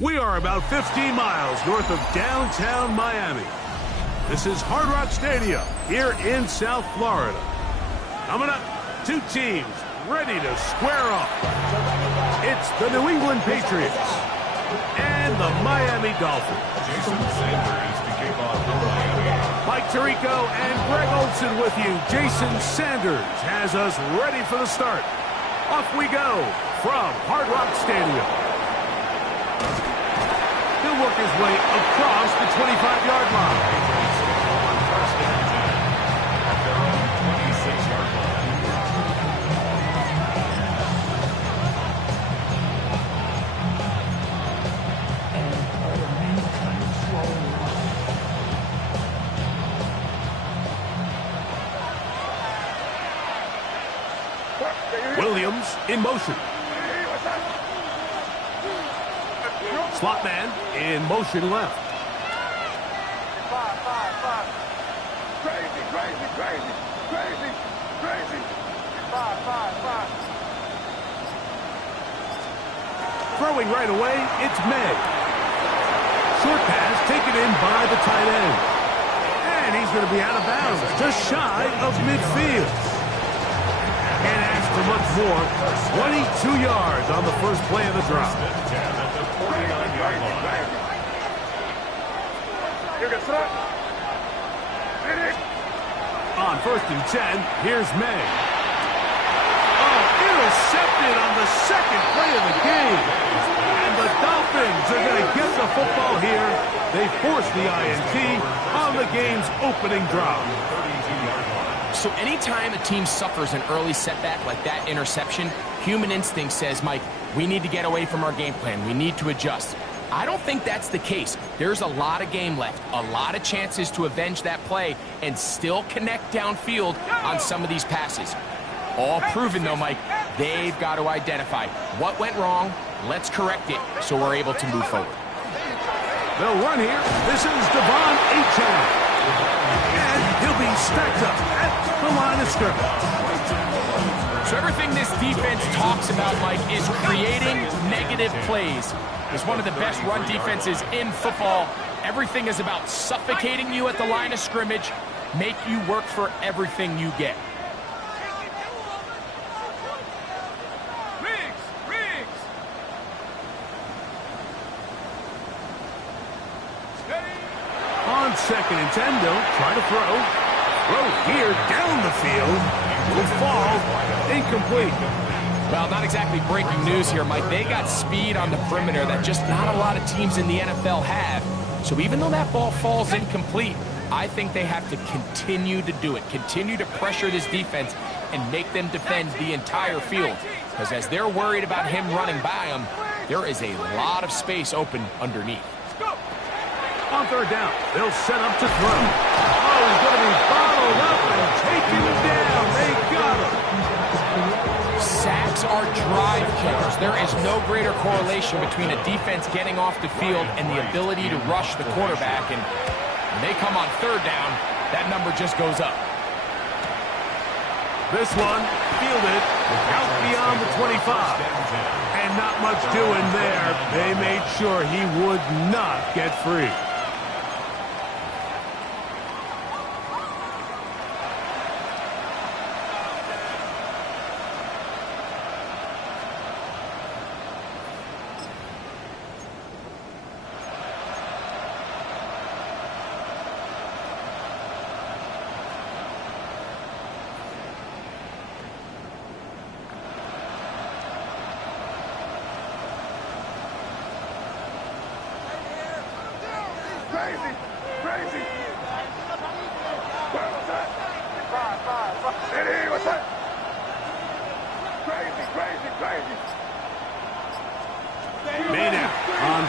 We are about 15 miles north of downtown Miami. This is Hard Rock Stadium here in South Florida. Coming up, two teams ready to square off. It's the New England Patriots and the Miami Dolphins. Jason Sanders to kick off for Miami. Mike Tirico and Greg Olson with you. Jason Sanders has us ready for the start. Off we go from Hard Rock Stadium. He'll work his way across the 25-yard line. On first and 10 at their own 26-yard line. Williams in motion. Slot man in motion left. Throwing right away, it's May. Short pass taken in by the tight end. And he's going to be out of bounds, just shy of midfield. Can't ask for much more. 22 yards on the first play of the drive. On first and 10, here's May. Oh, intercepted on the second play of the game. And the Dolphins are going to get the football here. They force the INT on the game's opening drive. So anytime a team suffers an early setback like that interception, human instinct says, Mike, we need to get away from our game plan. We need to adjust. I don't think that's the case. There's a lot of game left, a lot of chances to avenge that play and still connect downfield on some of these passes. All proven, though, Mike, they've got to identify what went wrong. Let's correct it so we're able to move forward. They'll run here. This is Devon Achane. And he'll be stacked up at the line of scrimmage. So everything this defense talks about, Mike, is creating negative plays. It's one of the best run defenses in football. Everything is about suffocating you at the line of scrimmage, make you work for everything you get. On second and 10, they'll try to throw. Throw here down the field. Will fall. Incomplete. Well, not exactly breaking news here, Mike. They got speed on the perimeter that just not a lot of teams in the NFL have. So even though that ball falls incomplete, I think they have to continue to do it. Continue to pressure this defense and make them defend the entire field. Because as they're worried about him running by them, there is a lot of space open underneath. On third down, they'll set up to throw. Oh, he's going to be bottled up and taken down. They got him. Sacks are drive killers. There is no greater correlation between a defense getting off the field and the ability to rush the quarterback. And when they come on third down, that number just goes up. This one fielded out beyond the 25. And not much doing there. They made sure he would not get free.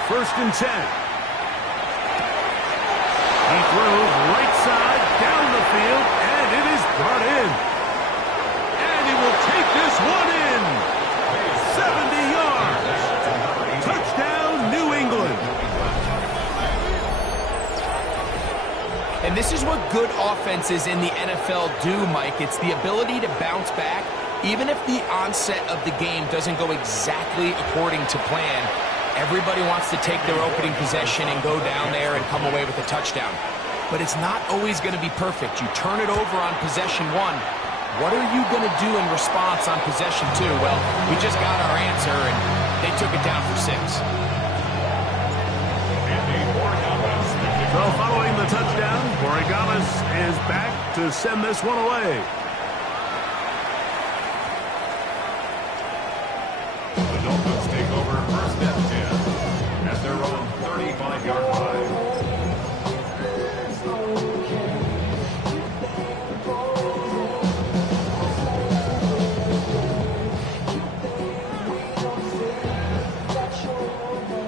First and 10. He throws right side down the field, and it is brought in. And he will take this one in. 70 yards. Touchdown, New England. And this is what good offenses in the NFL do, Mike. It's the ability to bounce back, even if the onset of the game doesn't go exactly according to plan. Everybody wants to take their opening possession and go down there and come away with a touchdown. But it's not always going to be perfect. You turn it over on possession 1. What are you going to do in response on possession 2? Well, we just got our answer, and they took it down for 6. So following the touchdown, Origamis is back to send this one away. The Dolphins take over first and 10 at their own 35-yard line.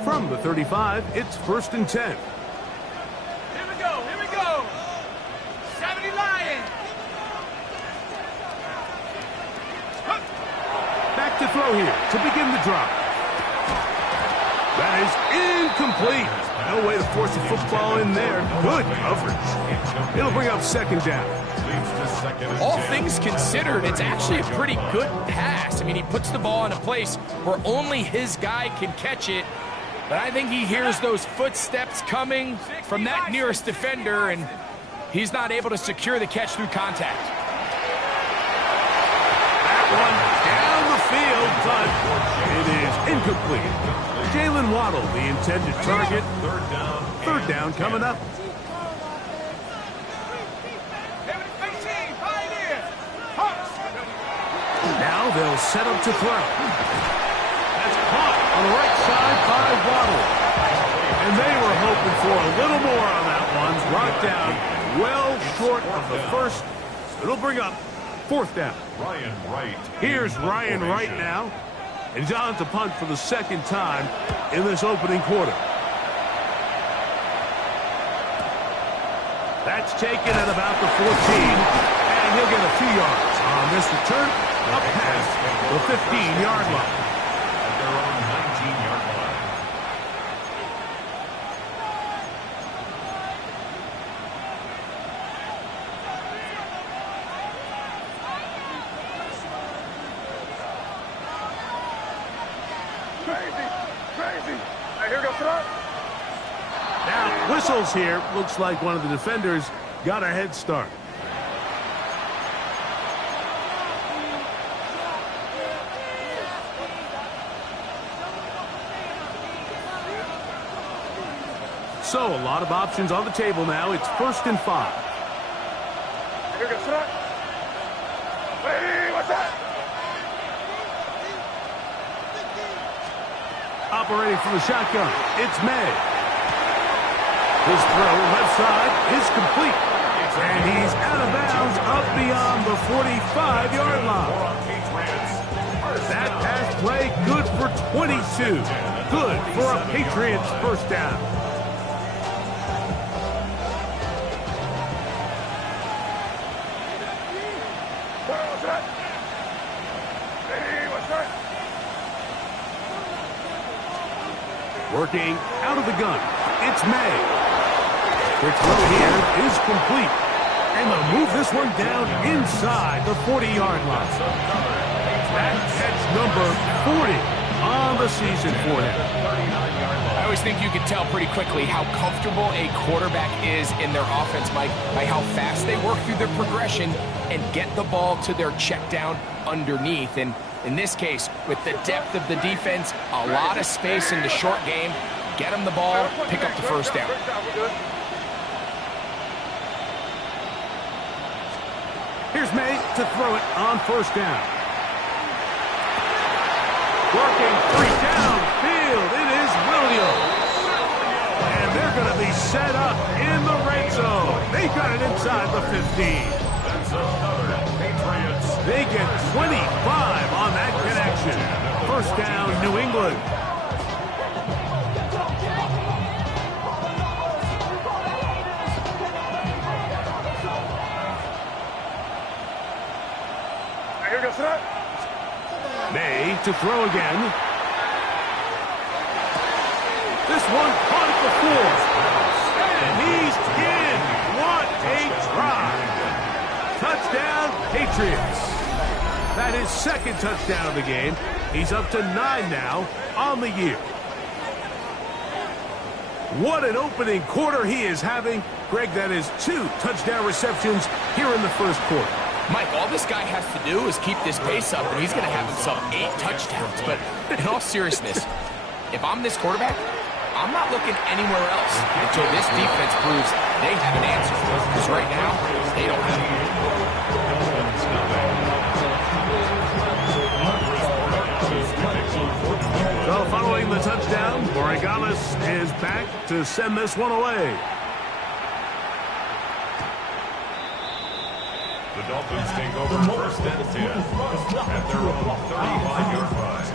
From the 35, it's first and 10. Here we go. 70 Lions. Back to throw here to begin the drive. That is incomplete. No way to force the football in there. Good coverage. It'll bring up second down. All things considered, it's actually a pretty good pass. I mean, he puts the ball in a place where only his guy can catch it. But I think he hears those footsteps coming from that nearest defender, and he's not able to secure the catch through contact. That one down the field, but it is incomplete. Jalen Waddle, the intended target. Third down coming up. Now they'll set up to throw. That's caught on the right side by Waddle. And they were hoping for a little more on that one. Brought down well short of the first. It'll bring up fourth down. Ryan Wright. Here's Ryan Wright now. And he's on to punt for the second time in this opening quarter. That's taken at about the 14. And he'll get a few yards on this return up past the 15-yard line. At their own 19-yard line. Crazy. Here goes throw. Now, whistles here. Looks like one of the defenders got a head start. So, a lot of options on the table now. It's first and 5. Here goes throw. Hey, what's that? Operating from the shotgun, it's May. His throw left side is complete. And he's out of bounds up beyond the 45-yard line. That pass play good for 22. Good for a Patriots first down. Working out of the gun, it's May. Their throw here is complete. And they'll move this one down inside the 40-yard line. That's catch number 40 on the season for him. I always think you can tell pretty quickly how comfortable a quarterback is in their offense, Mike, by how fast they work through their progression and get the ball to their check down underneath. And in this case, with the depth of the defense, a lot of space in the short game, get them the ball, pick up the first down. Here's May to throw it on first down. Working free downfield, it is Williams. And they're going to be set up in the red zone. They got it inside the 15. That's another Patriots. They get 25 on that connection. First down, New England. Here goes that. May to throw again. This one caught at the 4. And he's in. What a try. Touchdown, Patriots. That is second touchdown of the game. He's up to 9 now on the year. What an opening quarter he is having. Greg, that is 2 touchdown receptions here in the first quarter. Mike, all this guy has to do is keep this pace up, and he's going to have himself 8 touchdowns. But in all seriousness, if I'm this quarterback, I'm not looking anywhere else until this defense proves they have an answer. Because right now, they don't have it. So following the touchdown, Borregales is back to send this one away. The Dolphins take over first and 10 at their own 35-yard line.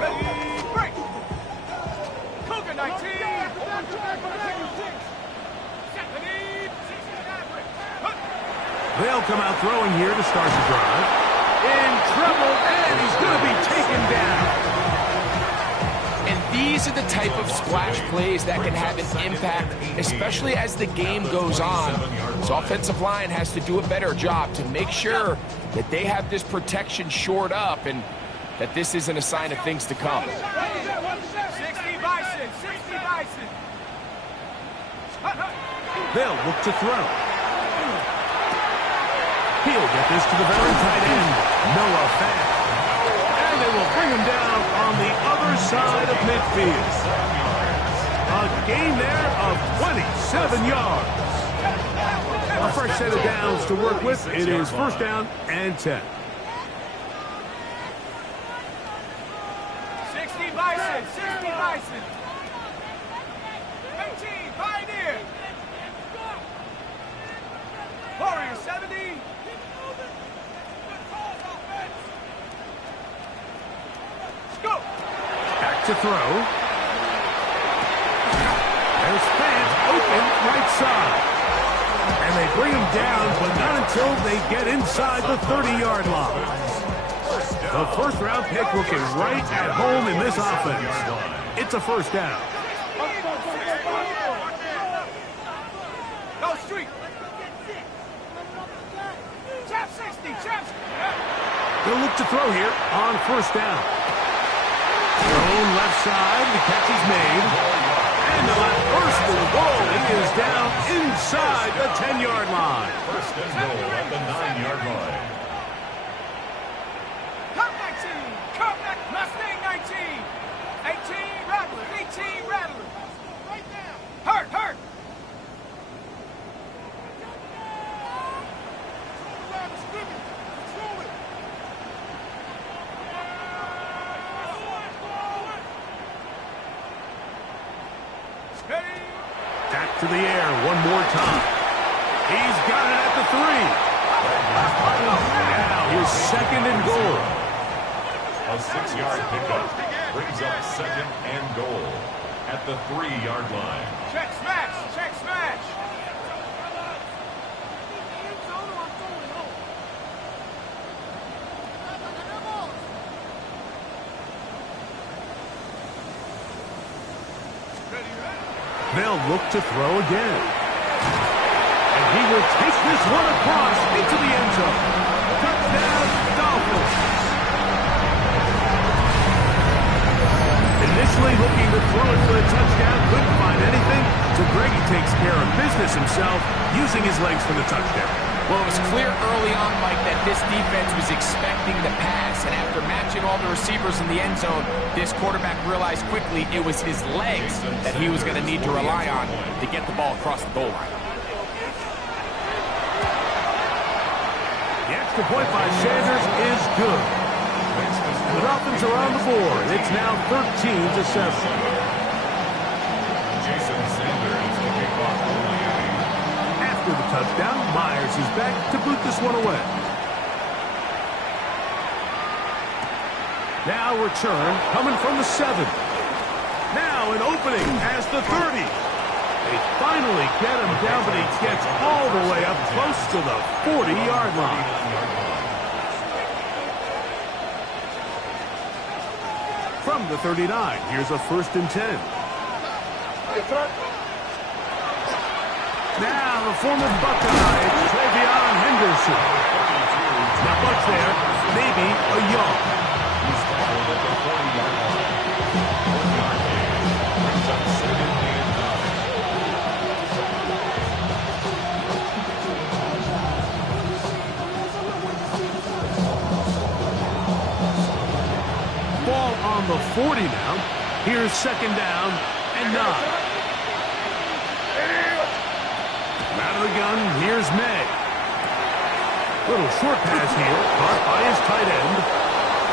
Ready, break. Cougar 19. They'll come out throwing here to start the drive. In trouble, and he's going to be taken down. And these are the type of splash plays that can have an impact, especially as the game goes on. So offensive line has to do a better job to make sure that they have this protection shored up and that this isn't a sign of things to come. 60 Bison, 60 Bison. They'll look to throw. He'll get this to the veteran tight end, Noah Fant. And they will bring him down on the other side of midfield. A gain there of 27 yards. A fresh set of downs to work with. It is first down and 10. 60 Bison, 60 Bison. 18, Pioneer. Warrior 70. Go. Back to throw. There's Fant open right side. And they bring him down, but not until they get inside the 30-yard line. The first-round pick looking right at home in this offense. It's a first down. Go street. Chap 60, chap. They'll look to throw here on first down. Thrown left side, the catch is made. And the left first to the goal. He is down inside the 10-yard line. First and goal at the 9-yard line. Come 19, come back, Mustang 19. 18, Rattler, 18, Rattler. Hurt, hurt. Back to the air one more time. He's got it at the 3. Now his second and goal. A 6-yard pickup brings up second and goal at the 3-yard line. Check smash, check smash. They'll look to throw again. And he will take this one across into the end zone. Touchdown, Dolphins. Initially looking to throw it for the touchdown, couldn't find anything, so Greggy takes care of business himself, using his legs for the touchdown. Well, it was clear early on, Mike, that this defense was expecting the pass, and after matching all the receivers in the end zone, this quarterback realized quickly it was his legs that he was going to need to rely on to get the ball across the goal line. The extra point by Sanders is good. The Dolphins are on the board. It's now 13-7. Jason Sanders to kick off for Miami. After the touchdown, Myers is back to boot this one away. Now return coming from the 7. Now an opening as the 30. They finally get him down, but he gets all the way up close to the 40-yard line. From the 39, here's a 1st and 10. Now the former Buckeye, Travion Henderson. Not much there, maybe a yard. on the 40 now. Here's second down and 9. Out of the gun, here's May. Little short pass here, caught by his tight end.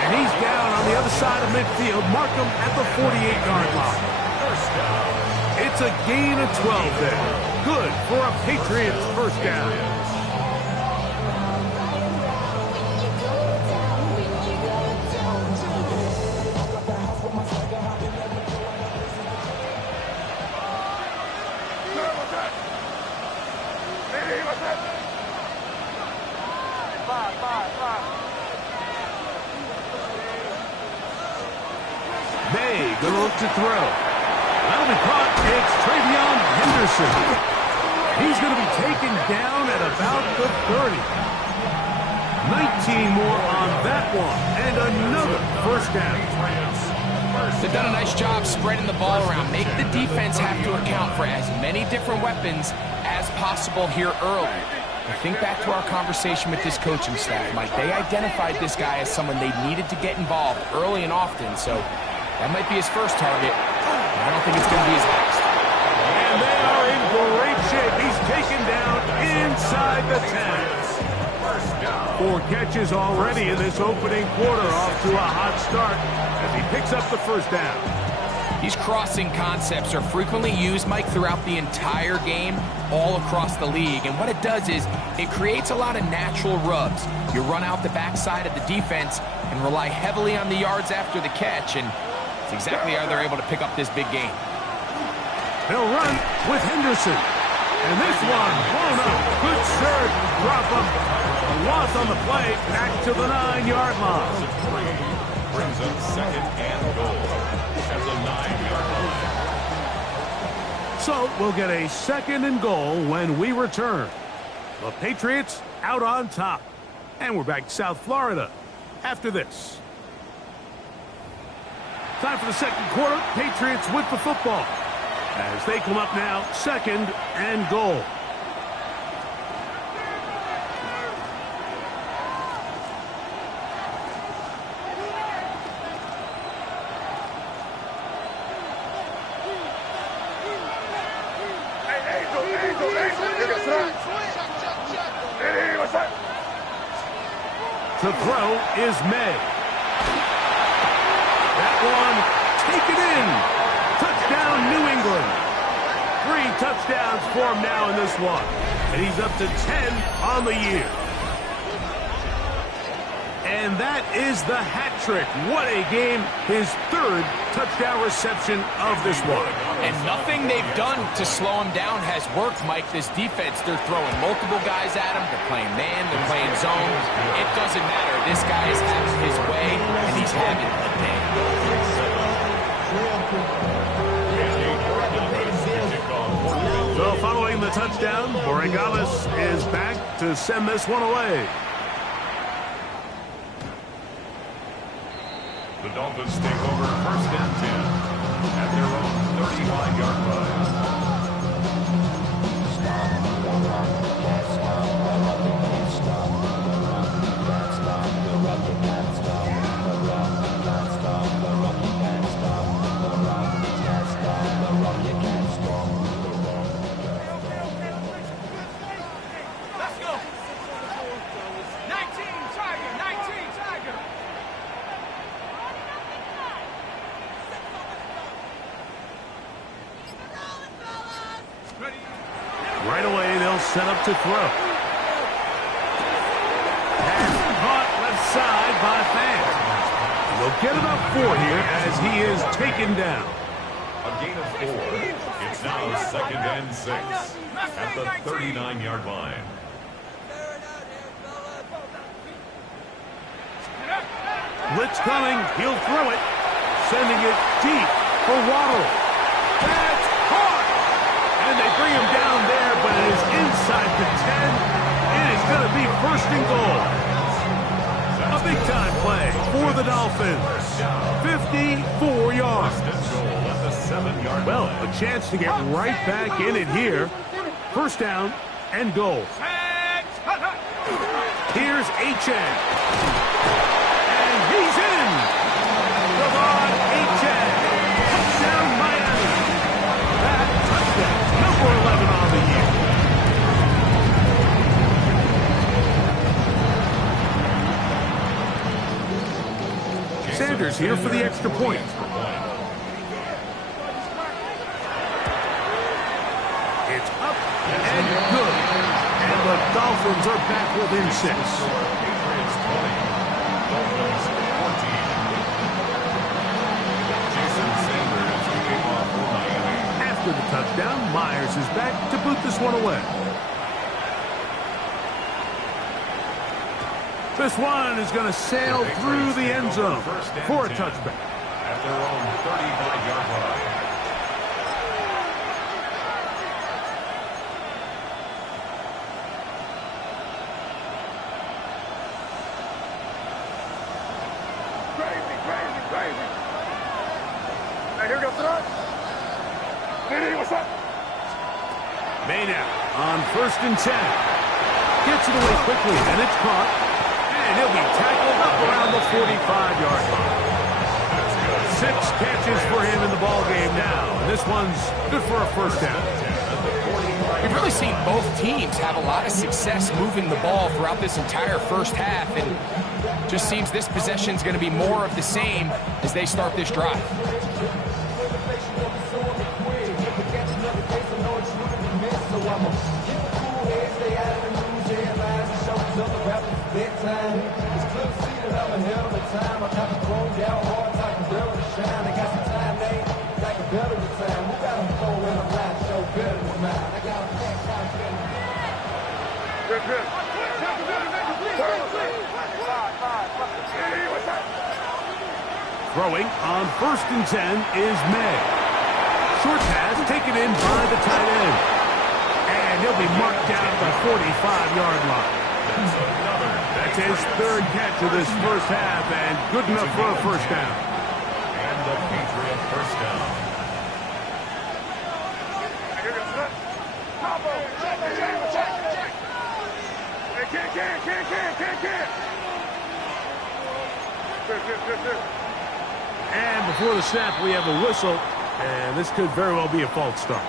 And he's down on the other side of midfield. Mark him at the 48-yard line. First down. It's a gain of 12 there. Good for a Patriots first down. May gonna look to throw. That'll be caught. It's Travion Henderson. He's going to be taken down at about the 30. 19 more on that one. And another first down. They've done a nice job spreading the ball around. Make the defense have to account for as many different weapons as possible here early. I think back to our conversation with this coaching staff, Mike. They identified this guy as someone they needed to get involved early and often, so that might be his first target. I don't think it's going to be his last. And they are in great shape. He's taken down inside the 10. 4 catches already in this opening quarter, off to a hot start as he picks up the first down. These crossing concepts are frequently used, Mike, throughout the entire game, all across the league. And what it does is it creates a lot of natural rubs. You run out the backside of the defense and rely heavily on the yards after the catch, and it's exactly how they're able to pick up this big game. They'll run with Henderson. And this one blown up. Good serve. Drop him. A loss on the play. Back to the 9-yard line. Brings up second and goal at the 9-yard line. So we'll get a second and goal when we return. The Patriots out on top. And we're back to South Florida after this. Time for the second quarter. Patriots with the football as they come up now, second and goal. To throw is May. That one, take it in. Touchdown, New England. 3 touchdowns for him now in this one. And he's up to 10 on the year. And that is the hat trick. What a game. His 3rd touchdown reception of this one. And nothing they've done to slow him down has worked, Mike. This defense, they're throwing multiple guys at him. They're playing man, they're playing zone. It doesn't matter. This guy is having his way, and he's having a day. So following the touchdown, Borregales is back to send this one away. The Dolphins take over first and 10 at their own 35-yard line. Let's go. 19 Tiger, 19 Tiger. Right away, they'll set up to throw. Pass caught left side by Fan. They'll get about 4 here as he is taken down. A gain of 4. It's now second and 6 at the 39-yard line. Blitz coming. He'll throw it. Sending it deep for Waddle. That's caught. And they bring him down there, but it is inside the 10. It is going to be first and goal. A big-time play for the Dolphins. 54 yards. Well, a chance to get right back in it here. First down and goal. Here's H.N. And he's in. Devon Sanders here for the extra point. It's up and good. And the Dolphins are back within 6. Patriots 20, Dolphins 14. Jason Sanders came off for Miami. After the touchdown, Myers is back to boot this one away. This one is going to sail through the end zone for a touchback. At their own 35-yard line. Crazy. Hey, here goes the run. Hey, what's up? May now on 1st and 10. Gets it away quickly, and it's caught. And he'll be tackled up around the 45-yard line. 6 catches for him in the ball game now. And this one's good for a first down. We've really seen both teams have a lot of success moving the ball throughout this entire first half, and just seems this possession is going to be more of the same as they start this drive. Throwing on 1st and 10 is May. Short pass taken in by the tight end. And he'll be marked down at the 45-yard line. That's his 3rd catch of this first half, and good enough for a first down. And the Patriot first down. And before the snap, we have a whistle, and this could very well be a false start.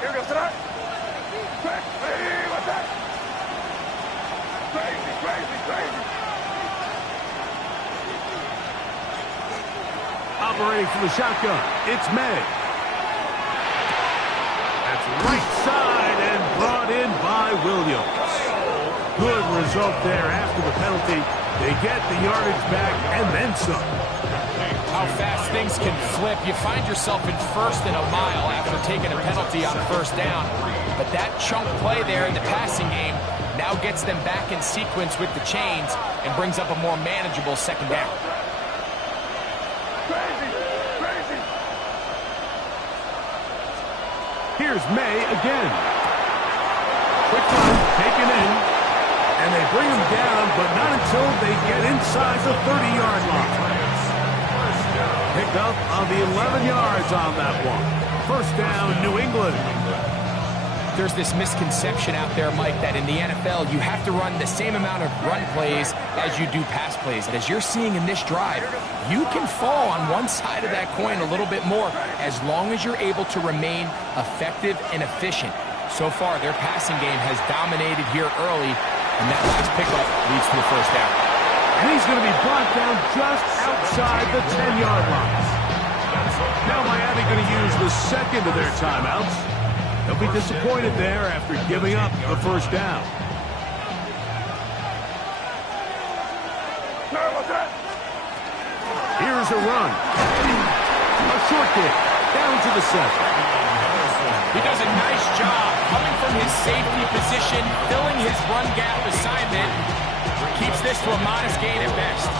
Here goes tonight. Hey, what's that? Crazy. Operating from the shotgun, it's May. That's right side and brought in by Williams. Good result there after the penalty. They get the yardage back and then some. How fast things can flip. You find yourself in 1st and a mile after taking a penalty on 1st down. But that chunk play there in the passing game now gets them back in sequence with the chains and brings up a more manageable 2nd down. Crazy. Here's May again. Quick run, taken in. And they bring him down, but not until they get inside the 30-yard line. Picked up on the 11 yards on that one. First down, New England. There's this misconception out there, Mike, that in the NFL, you have to run the same amount of run plays as you do pass plays. As you're seeing in this drive, you can fall on one side of that coin a little bit more as long as you're able to remain effective and efficient. So far, their passing game has dominated here early, and that last pickup leads to the first down. And he's going to be brought down just outside the 10-yard line. Now Miami going to use the 2nd of their timeouts. They'll be disappointed there after giving up the first down. Here's a run. A short kick down to the 7. He does a nice job coming from his safety position, filling his run gap assignment. Keeps this to a modest gain at best.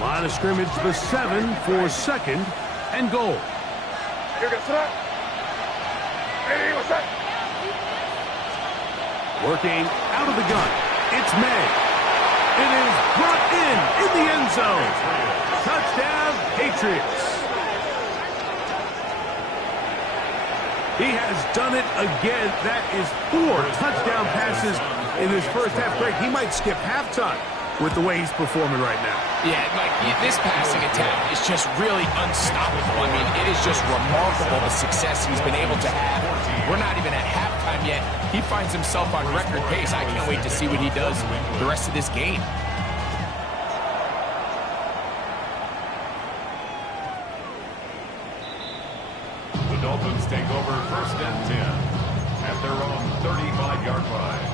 Line of scrimmage, the 7 for 2nd and goal. Here goes tonight. Hey, what's that? Working out of the gun, it's May. It is brought in the end zone. Touchdown, Patriots. He has done it again. That is 4 touchdown passes in his first half break. He might skip halftime. with the way he's performing right now. Yeah, Mike, this passing attack is just really unstoppable. I mean, it is just remarkable the success he's been able to have. We're not even at halftime yet. He finds himself on record pace. I can't wait to see what he does the rest of this game. The Dolphins take over 1st and 10 at their own 35-yard line.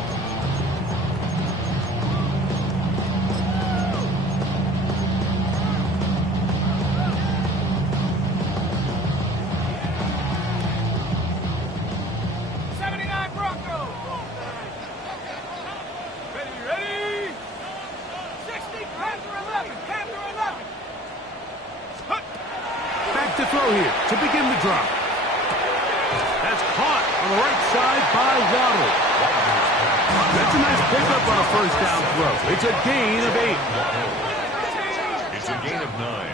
To throw here to begin the drop. That's caught on the right side by Waddle. That's a nice pickup on a 1st down throw. It's a gain of 8. It's a gain of 9.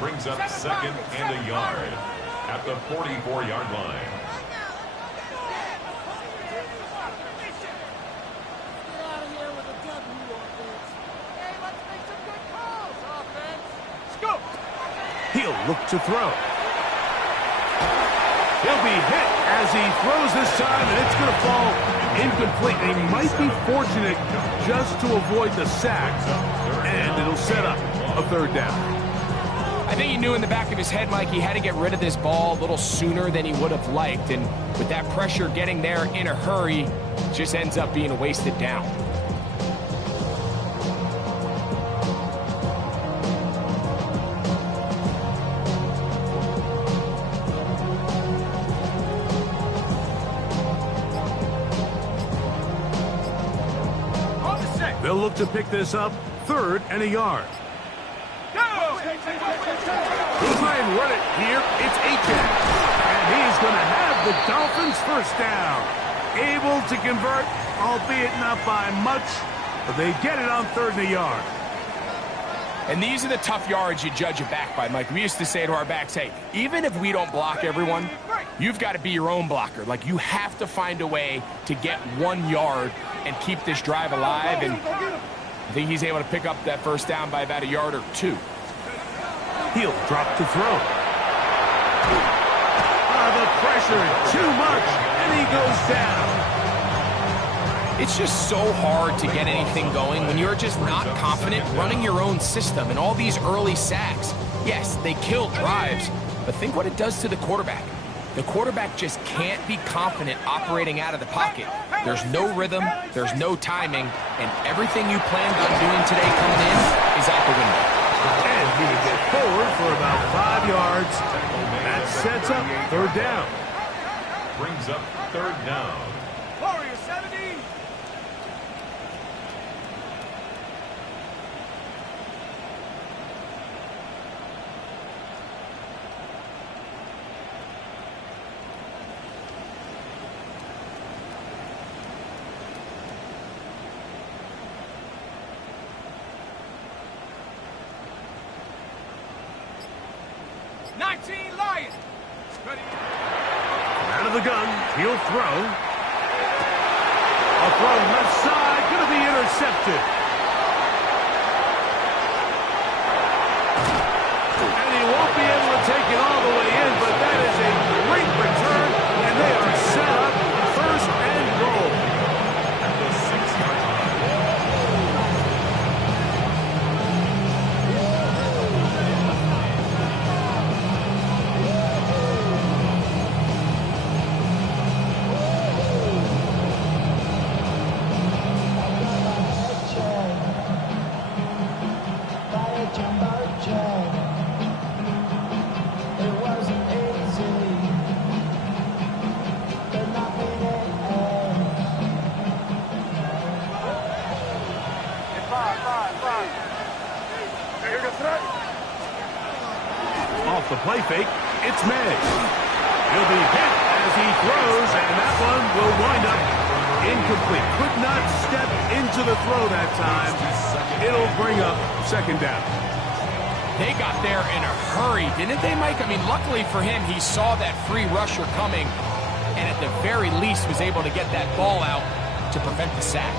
Brings up 2nd and a yard at the 44-yard line. He'll look to throw. He'll be hit as he throws this time, and it's going to fall incomplete. And he might be fortunate just to avoid the sack, and it'll set up a 3rd down. I think he knew in the back of his head, Mike, he had to get rid of this ball a little sooner than he would have liked. And with that pressure getting there in a hurry, it just ends up being a wasted down. They'll look to pick this up, 3rd and a yard. He'll try and run it here. It's Aiken. And he's going to have the Dolphins 1st down. Able to convert, albeit not by much, but they get it on 3rd and a yard. And these are the tough yards you judge a back by, Mike. We used to say to our backs, hey, even if we don't block everyone, you've got to be your own blocker. Like, you have to find a way to get 1 yard and keep this drive alive. And I think he's able to pick up that 1st down by about a yard or 2. He'll drop to throw. The pressure, too much, and he goes down. It's just so hard to get anything going when you're just not confident running your own system. And all these early sacks, yes, they kill drives, but think what it does to the quarterback. The quarterback just can't be confident operating out of the pocket. There's no rhythm, there's no timing, and everything you planned on doing today coming in is out the window. And he will get forward for about 5 yards. That sets up 3rd down. Brings up 3rd down. Warrior 70. Lion. Out of the gun, he'll throw. A throw left side, going to be intercepted. And he won't be able to take it all the way in, but that is a great return, and they are set up 1st and goal. At the 6-yard line. Off the play fake, it's May. He'll be hit as he throws, and that one will wind up incomplete. Could not step into the throw that time. It'll bring up 2nd down. They got there in a hurry, didn't they, Mike? I mean, luckily for him, he saw that free rusher coming, and at the very least was able to get that ball out to prevent the sack.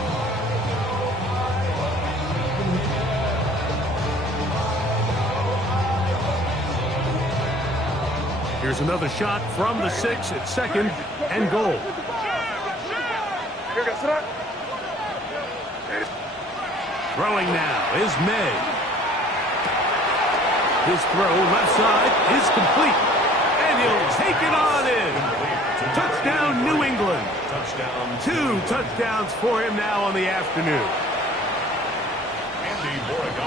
Here's another shot from the 6 at second and goal. Throwing now is May. His throw left side is complete. And he'll take it on in. Touchdown, New England. Touchdown. 2 touchdowns for him now on the afternoon.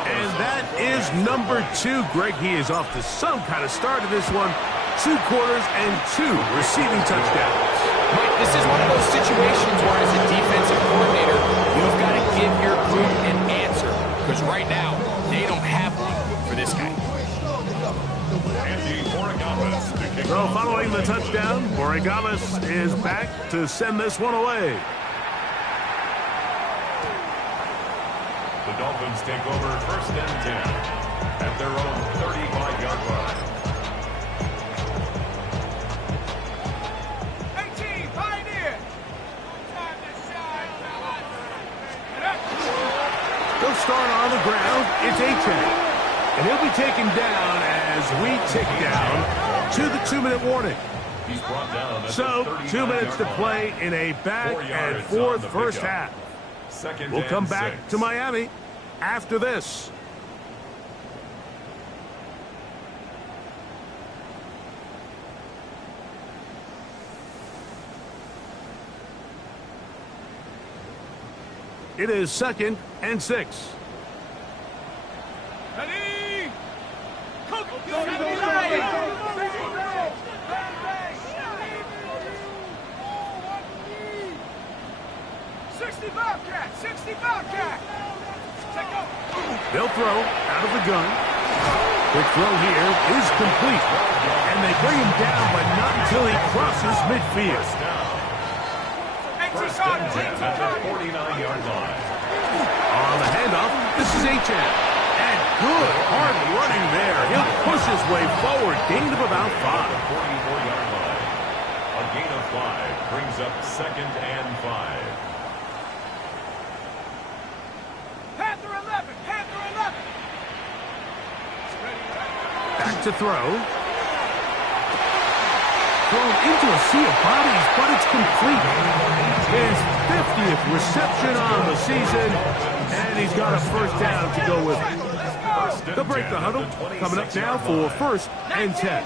And that is number 2. Greg, he is off to some kind of start of this one. 2 quarters and 2 receiving touchdowns. Mike, this is one of those situations where as a defensive coordinator, you've got to give your group an answer. Because right now, they don't have one for this guy. So following the touchdown, Borregales is back to send this one away. The Dolphins take over 1st and 10 at their own 35-yard line. 18, Pioneer. Time to shine, fellas. They'll start on the ground. It's A-Chain. And he'll be taken down as we tick down to the 2-minute warning. He's brought down. So 2 minutes to play in a back and forth first half. We'll come back to Miami after this. It is 2nd and 6. Ready? Cook. 60 Bobcat. 60 Bobcat. Take go. They'll throw out of the gun. Quick throw here is complete. And they bring him down, but not until he crosses midfield. First and 10 at the 49-yard line. On the handoff, this is H.M. And good hard running there. He'll push his way forward. Gain of about 5. 44-yard line. A gain of 5 brings up 2nd and 5. Panther 11. Panther 11. Back to throw. Thrown into a sea of bodies, but it's complete. His 50th reception on the season, and he's got a first down to go with it. They'll break the huddle. Coming up now for 1st and 10.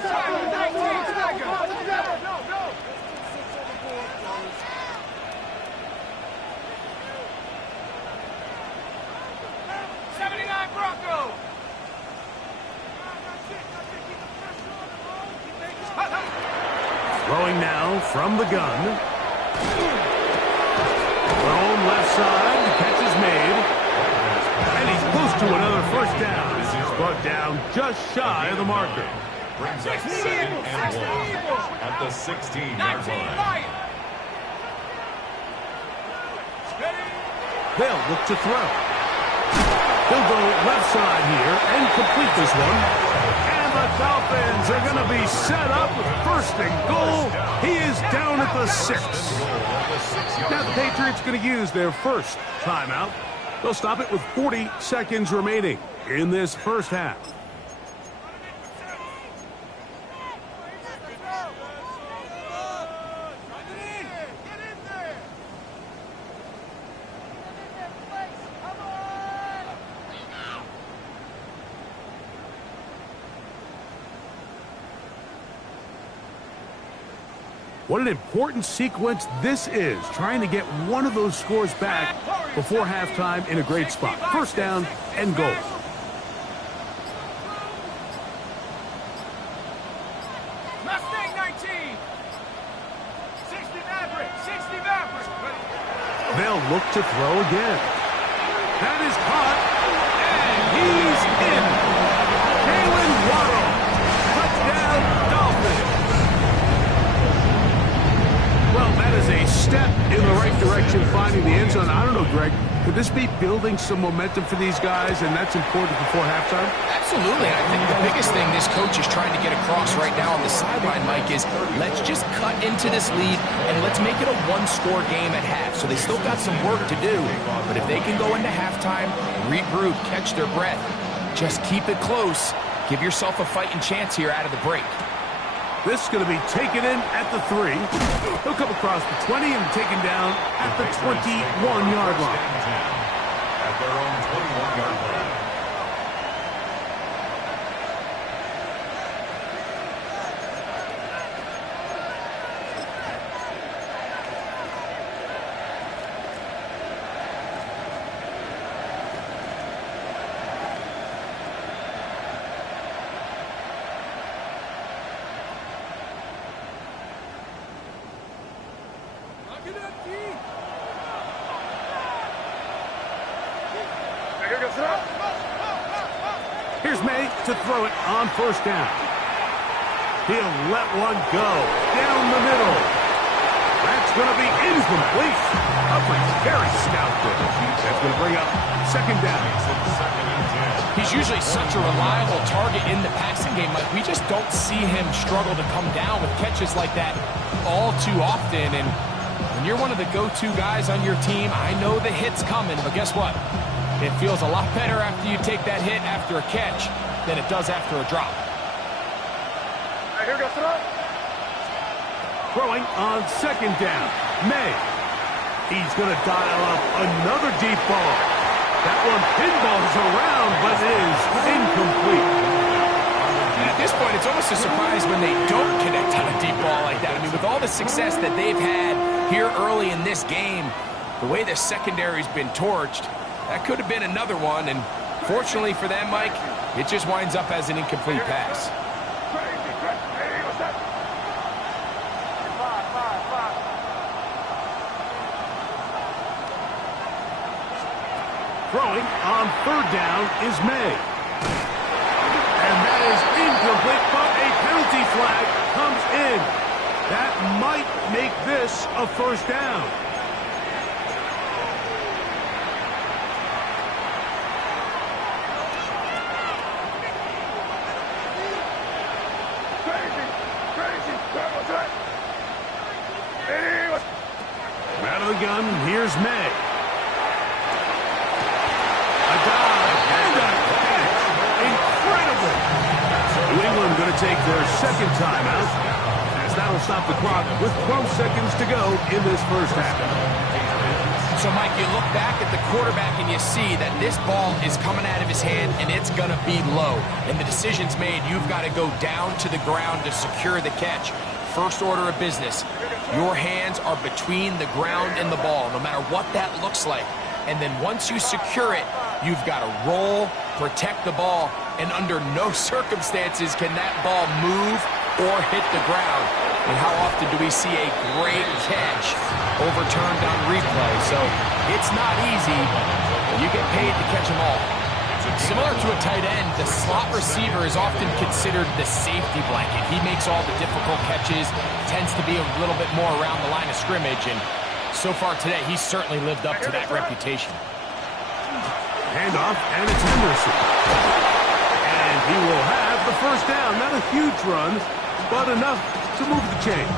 79 Bronco. Throwing now from the gun. Thrown left side. The catch is made. And he's close to another first down. He's brought down just shy of the marker. Brings up 2nd and 1 at the 16-yard line. They'll look to throw. He'll go left side here and complete this one. And the Dolphins are going to be set up with 1st and goal. He is down at the 6. Now the Patriots going to use their first timeout. They'll stop it with 40 seconds remaining in this first half. What an important sequence this is, trying to get one of those scores back before halftime in a great spot. First down and goal. Mustang 19. 60 Maverick. 60 Maverick. They'll look to throw again. That is caught, and he's in. Jalen Waddle. Touchdown, Dolphins. Well, that is a step in the right direction, finding the end zone. I don't know, Greg. Could this be building some momentum for these guys, and that's important before halftime? Absolutely. I think the biggest thing this coach is trying to get across right now on the sideline, Mike, is let's just cut into this lead and let's make it a one-score game at half. So they still got some work to do, but if they can go into halftime, regroup, catch their breath, just keep it close, give yourself a fighting chance here out of the break. This is going to be taken in at the 3. He'll come across the 20 and taken down at the 21-yard line. At their own 21-yard line. Here's May to throw it on first down. He'll let one go down the middle. That's going to be incomplete. Up a very stout there. That's going to bring up second down. He's usually such a reliable target in the passing game. Like, we just don't see him struggle to come down with catches like that all too often. And when you're one of the go-to guys on your team, I know the hit's coming, but guess what? It feels a lot better after you take that hit after a catch than it does after a drop. Here goes throw. Throwing on second down. May. He's going to dial up another deep ball. That one pinballs around, but it is incomplete. And at this point, it's almost a surprise when they don't connect on a deep ball like that. I mean, with all the success that they've had here early in this game, the way the secondary's been torched, that could have been another one, and fortunately for them, Mike, it just winds up as an incomplete pass. Throwing on third down is May. And that is incomplete, but a penalty flag comes in. That might make this a first down. Out of the gun, here's May. A dive and a catch. Incredible. New England going to take their second timeout, as that'll stop the clock with 12 seconds to go in this first half. So, Mike, you look back at the quarterback and you see that this ball is coming out of his hand and it's going to be low. And the decision's made. You've got to go down to the ground to secure the catch. First order of business. Your hands are between the ground and the ball, no matter what that looks like. And then once you secure it, you've got to roll, protect the ball, and under no circumstances can that ball move or hit the ground. And how often do we see a great catch overturned on replay? So it's not easy, but you get paid to catch them all. Similar to a tight end, the slot receiver is often considered the safety blanket. He makes all the difficult catches, tends to be a little bit more around the line of scrimmage, and so far today, he's certainly lived up to that reputation. Handoff, and it's Henderson. And he will have the first down. Not a huge run, but enough to move the chains.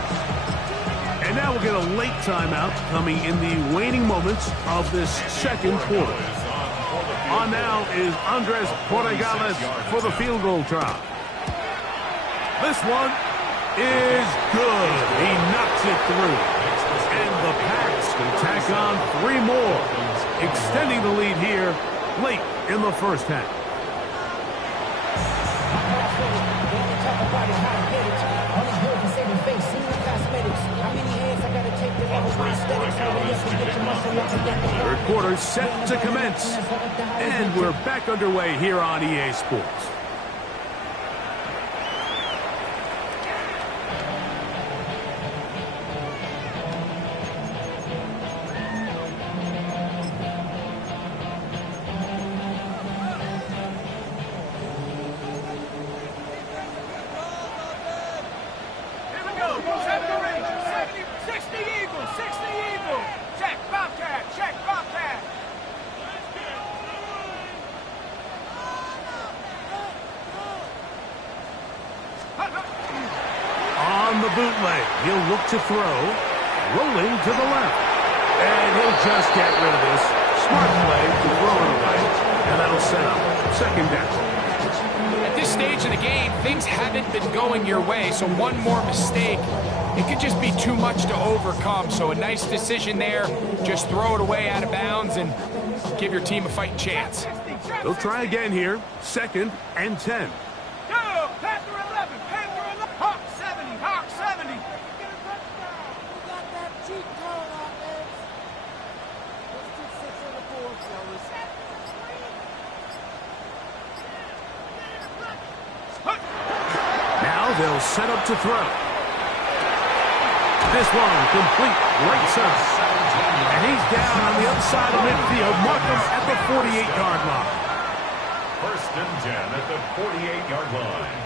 And now we'll get a late timeout coming in the waning moments of this second quarter. On now is Andres Porregales for the field goal try. This one is good. He knocks it through. And the Pats can tack on 3 more, extending the lead here late in the first half. Third quarter set to commence, and we're back underway here on EA Sports. Bootleg. He'll look to throw. Rolling to the left. And he'll just get rid of this. Smart play to throw it away. And that'll set up second down. At this stage of the game, things haven't been going your way, so one more mistake, it could just be too much to overcome. So a nice decision there. Just throw it away out of bounds and give your team a fighting chance. They'll try again here. 2nd and 10. Go! Panther 11! Panther 11! Hawk 70! Hawk 70! Now they'll set up to throw. This one complete, right side. And he's down on the other side of midfield. Mark him at the 48-yard line. 1st and 10 at the 48-yard line.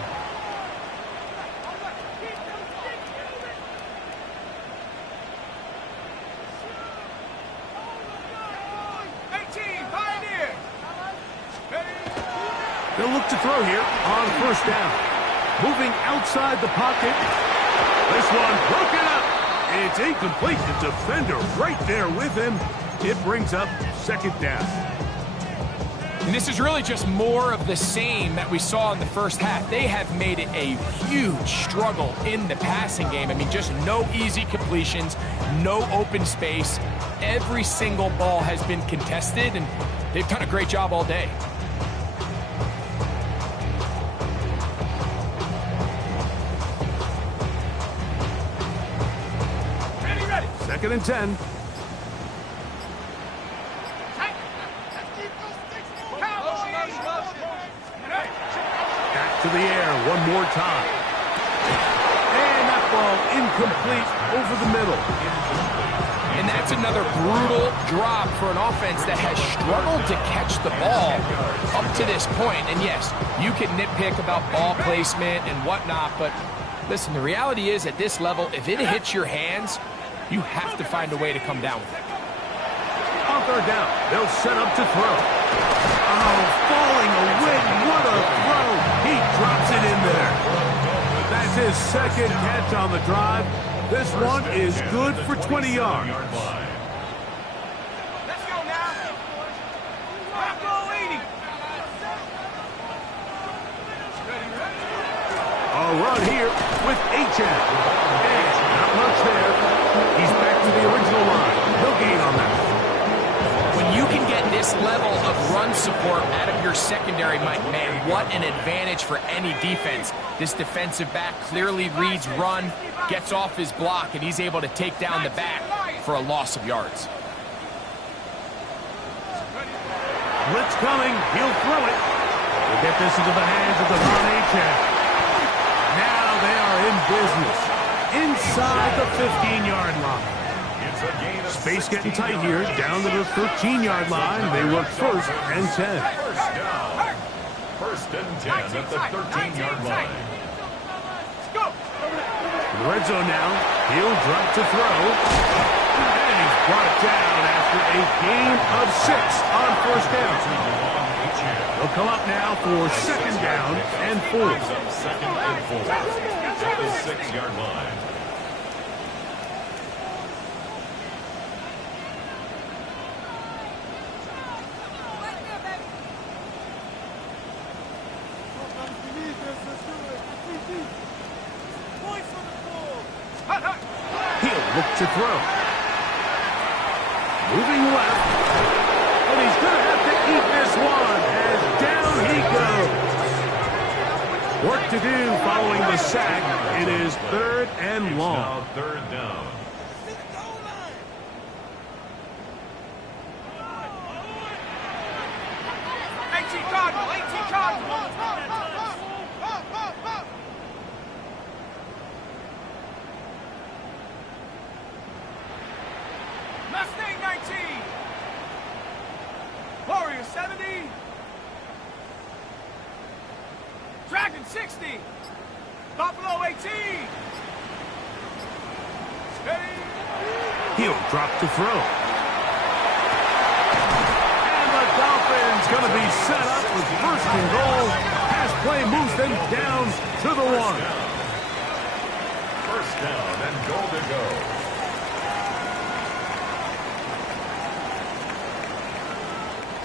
They'll look to throw here on 1st down. Moving outside the pocket. This one broken up. It's incomplete. The defender right there with him. It brings up 2nd down. And this is really just more of the same that we saw in the first half. They have made it a huge struggle in the passing game. I mean, just no easy completions, no open space. Every single ball has been contested, and they've done a great job all day. Ready. 2nd and 10. Back to the air one more time. And that ball incomplete over the middle. And that's another brutal drop for an offense that has struggled to catch the ball up to this point. And yes, you can nitpick about ball placement and whatnot, but listen, the reality is at this level, if it hits your hands, you have to find a way to come down with it. On 3rd down, they'll set up to throw. Oh, falling away. What a throw. He drops it in there. That's his 2nd catch on the drive. This one is good for 20 yards. Let's go now. Bravo 80. A run here with H.M. And not much there. He's back to the original line. No gain on that. When you can get this level of run support out of your secondary, Mike, man, what an advantage for any defense. This defensive back clearly reads run, gets off his block, and he's able to take down the back for a loss of yards. Blitz coming. He'll throw it. We'll get this into the hands of the Von H.M. Now they are in business. Inside the 15-yard line. Space getting tight here. Down to the 13-yard line. They work 1st and 10. 1st and 10 at the 13-yard line. In the red zone now. He'll drop to throw. And he's brought down after a gain of 6 on 1st down. They'll come up now for 2nd down and 4. 2nd and 4 at the 6-yard line. He'll look to throw. Moving left. And he's going to have to eat this one as down he goes. Work to do following the sack. It is 3rd and long. Now 3rd down. Mustang 19. Warrior 70. Dragon 60. Buffalo 18. Steady. He'll drop to throw. And the Dolphins going to be set up with 1st and goal. Pass play moves them down to the 1. 1st down and goal to go.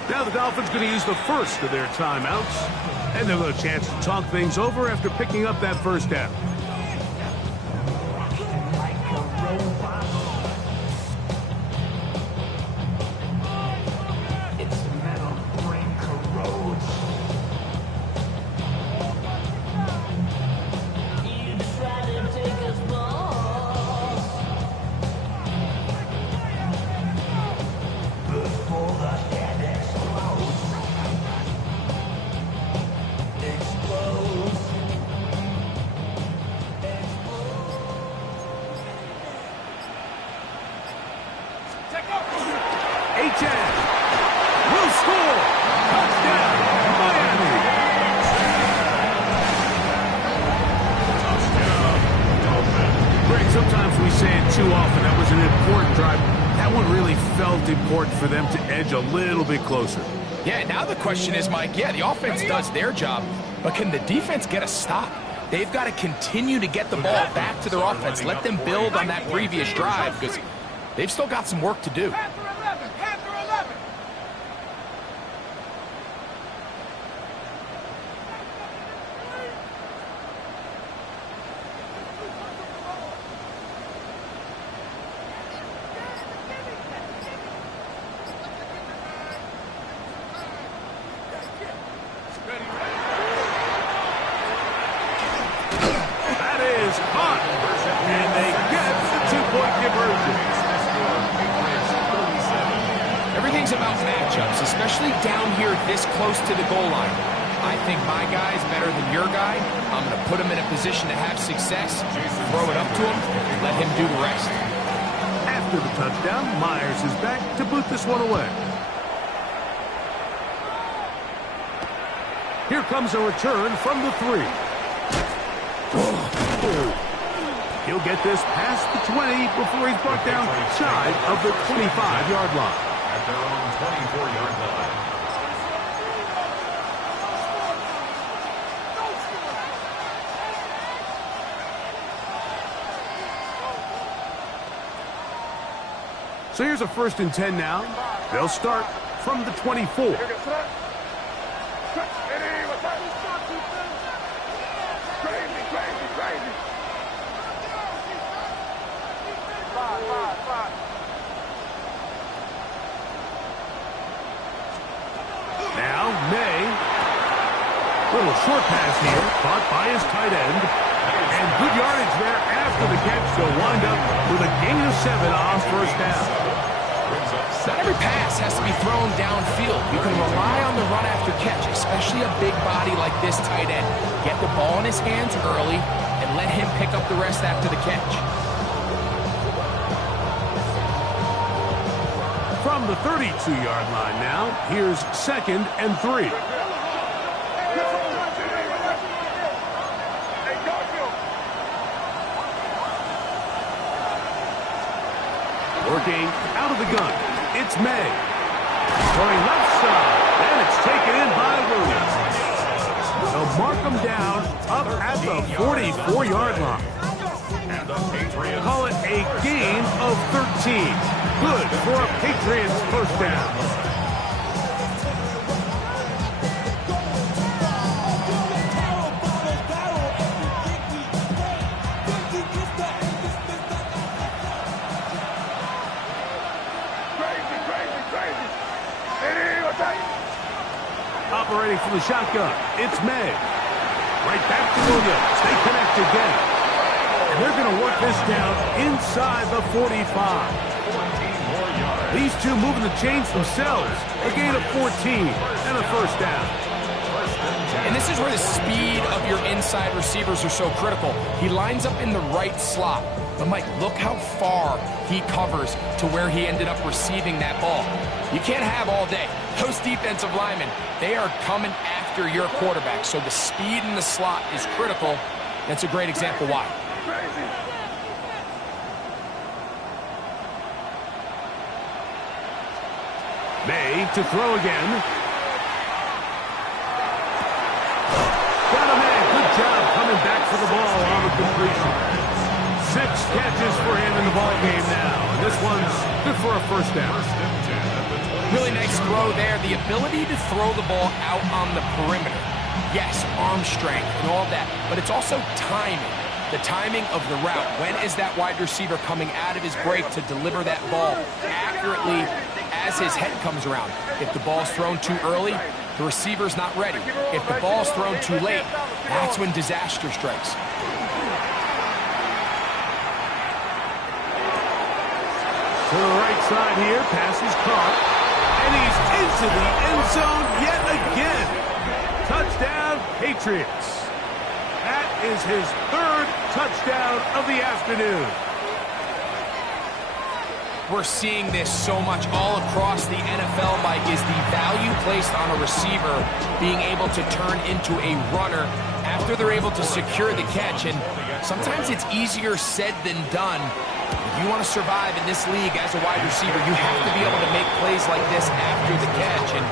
Now the Dolphins going to use the first of their timeouts. And they'll have a chance to talk things over after picking up that first down. Will score! Touchdown, Miami! Greg, sometimes we say it too often. That was an important drive. That one really felt important for them to edge a little bit closer. Yeah, now the question is, Mike, yeah, the offense does their job, but can the defense get a stop? They've got to continue to get the ball back to their offense. Let them build on that previous drive because they've still got some work to do. And they get the two-point conversion. Everything's about matchups, especially down here this close to the goal line. I think my guy's better than your guy. I'm going to put him in a position to have success, throw it up to him, and let him do the rest. After the touchdown, Myers is back to boot this one away. Here comes a return from the 3. He'll get this past the 20 before he's brought down shy of the 25-yard line. At their own 24-yard line. So here's a 1st and 10 now. They'll start from the 24. Now, May. Little short pass here, caught by his tight end. And good yardage there after the catch. They'll wind up with a gain of 7 on first down. Not every pass has to be thrown downfield. You can rely on the run after catch, especially a big body like this tight end. Get the ball in his hands early and let him pick up the rest after the catch. From the 32-yard line now, here's 2nd and 3. Working out of the gun, it's May. Going left side, and it's taken in by Williams. They'll mark him down up at the 44-yard line. Call it a gain of 13. Good for a Patriots first down. Operating from the shotgun, it's May. Right back to Williams. They connect again. And they're going to work this down inside the 45. These two moving the chains themselves. A gain of 14 and a first down. And this is where the speed of your inside receivers are so critical. He lines up in the right slot. But, Mike, look how far he covers to where he ended up receiving that ball. You can't have all day. Those defensive linemen, they are coming after your quarterback. So the speed in the slot is critical. That's a great example why. May to throw again. Got him in. Good job coming back for the ball on the completion. 6 catches for him in the ball game now. And this one's good for a first down. First and 10 at the 20. Really nice throw there. The ability to throw the ball out on the perimeter. Yes, arm strength and all that, but it's also timing. The timing of the route. When is that wide receiver coming out of his break to deliver that ball accurately as his head comes around? If the ball's thrown too early, the receiver's not ready. If the ball's thrown too late, that's when disaster strikes. To the right side here, pass is caught, and he's into the end zone yet again. Touchdown, Patriots. That is his third touchdown of the afternoon. We're seeing this so much all across the NFL, Mike, is the value placed on a receiver being able to turn into a runner after they're able to secure the catch. And sometimes it's easier said than done. If you want to survive in this league as a wide receiver, you have to be able to make plays like this after the catch. And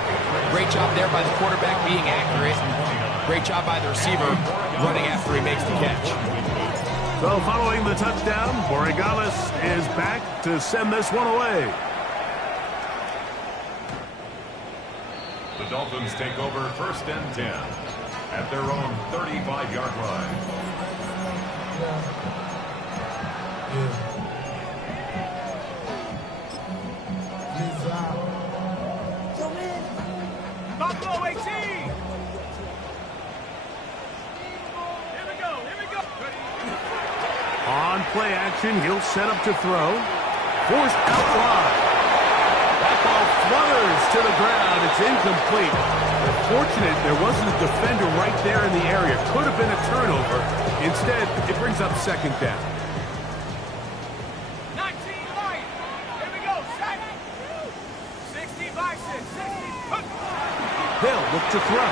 great job there by the quarterback being accurate. And great job by the receiver running after he makes the catch. So following the touchdown, Borregales is back to send this one away. The Dolphins take over 1st and 10 at their own 35-yard line. Buffalo 18. On play action, he'll set up to throw. Forced out wide. That ball flutters to the ground. It's incomplete. Fortunate there wasn't a defender right there in the area. Could have been a turnover. Instead, it brings up 2nd down. 19 Lions. Here we go. Set. 60 Bison. 60. They'll look to throw.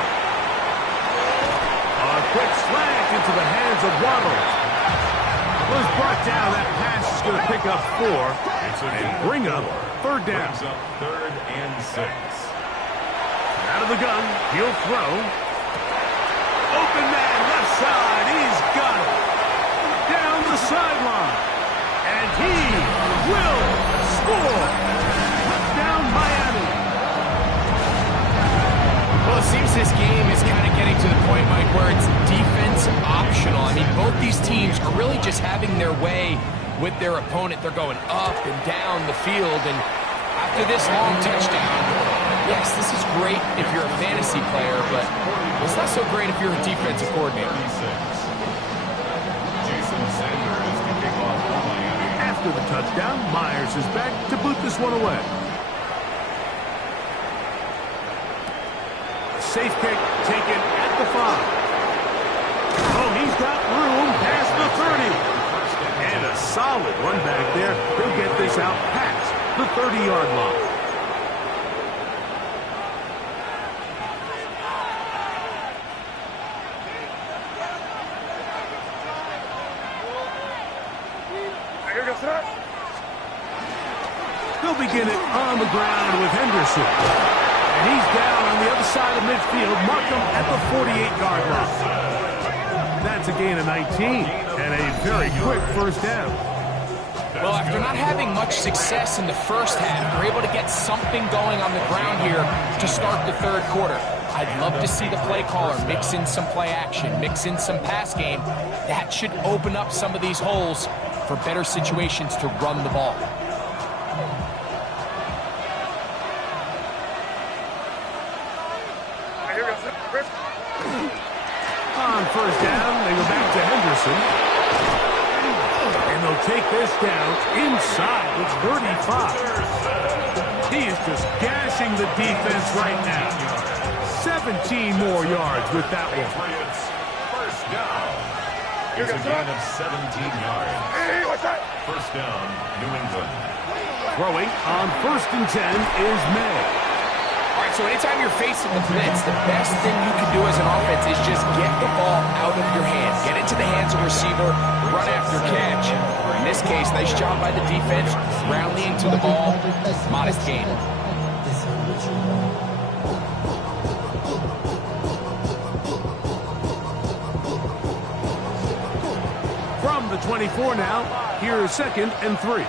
A quick slant into the hands of Waddle. Was brought down. That pass is going to pick up 4 and bring up 3rd down. Brings up 3rd and 6. Out of the gun, he'll throw. Open man, left side, he's got it. Down the sideline. And he will score. Touchdown, Miami. Well, it seems this game is kind of getting to the point, Mike, where it's defense optional. I mean, both these teams are really just having their way with their opponent. They're going up and down the field, and after this long touchdown, yes, this is great if you're a fantasy player, but it's not so great if you're a defensive coordinator. Jason Sanders to kick off for Miami. After the touchdown, Myers is back to boot this one away. Safe kick taken at the 5. Oh, he's got room past the 30. And a solid run back there. He'll get this out past the 30-yard line. They'll begin it on the ground with Henderson. And he's down on the other side of midfield. Mark him at the 48-yard line. That's a gain of 19 and a very quick 1st down. Well, after not having much success in the first half, they're able to get something going on the ground here to start the 3rd quarter. I'd love to see the play caller mix in some play action, mix in some pass game. That should open up some of these holes for better situations to run the ball. On 1st down, they go back to Henderson. And they'll take this down inside the 35. He is just gashing the defense right now. 17 more yards with that one. First down. It's a gain of 17 yards. 1st down, New England. Throwing on 1st and 10 is May. All right, so anytime you're facing the blitz, the best thing you can do as an offense is just get the ball out of your hands. Get into the hands of the receiver, run after catch. In this case, nice job by the defense, rallying to the ball. Modest gain. From the 24 now, here is 2nd and 3.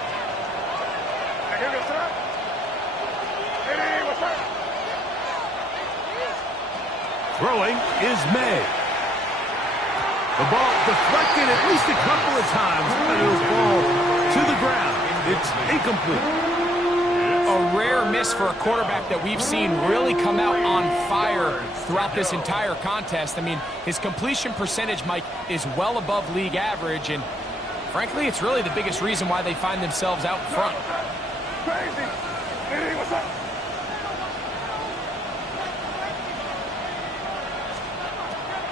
Throwing is May. The ball deflected at least a couple of times, but it'll fall to the ground. It's incomplete. A rare miss for a quarterback that we've seen really come out on fire throughout this entire contest. I mean, his completion percentage, Mike, is well above league average, and frankly, it's really the biggest reason why they find themselves out in front. Crazy. Hey, what's up?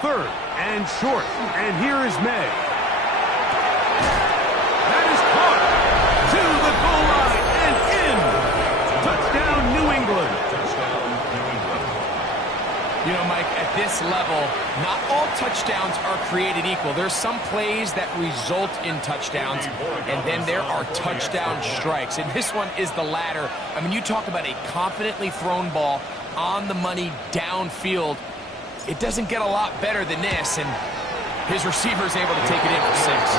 Third and short, and here is May. That is caught to the goal line and in. Touchdown, New England. Touchdown, New England. You know, Mike, at this level, not all touchdowns are created equal. There's some plays that result in touchdowns, and then there are touchdown strikes. And this one is the latter. I mean, you talk about a confidently thrown ball on the money downfield. It doesn't get a lot better than this, and his receiver is able to take it in for 6.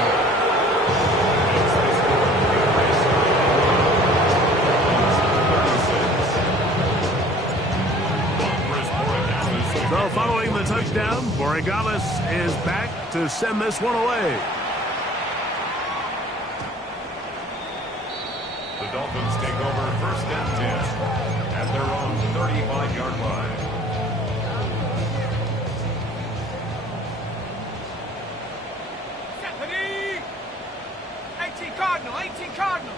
So following the touchdown, Borregales is back to send this one away. The Dolphins take over 1st and 10 at their own 35-yard line. Ready? 18 Cardinal, 18 Cardinal.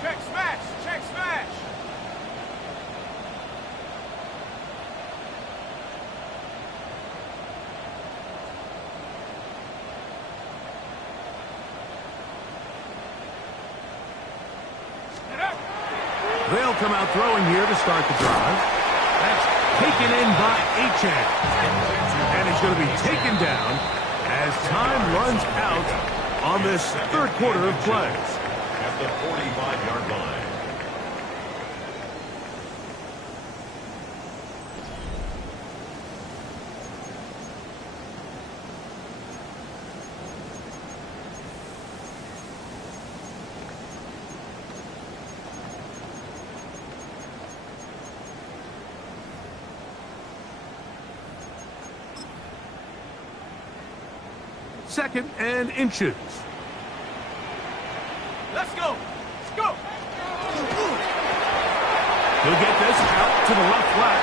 Check smash, check smash. They'll come out throwing here to start the drive. That's taken in by Achan. And he's going to be taken down as time runs out on this third quarter of play. At the 45-yard line. Second and inches. Let's go. Let's go. He'll get this out to the left flat,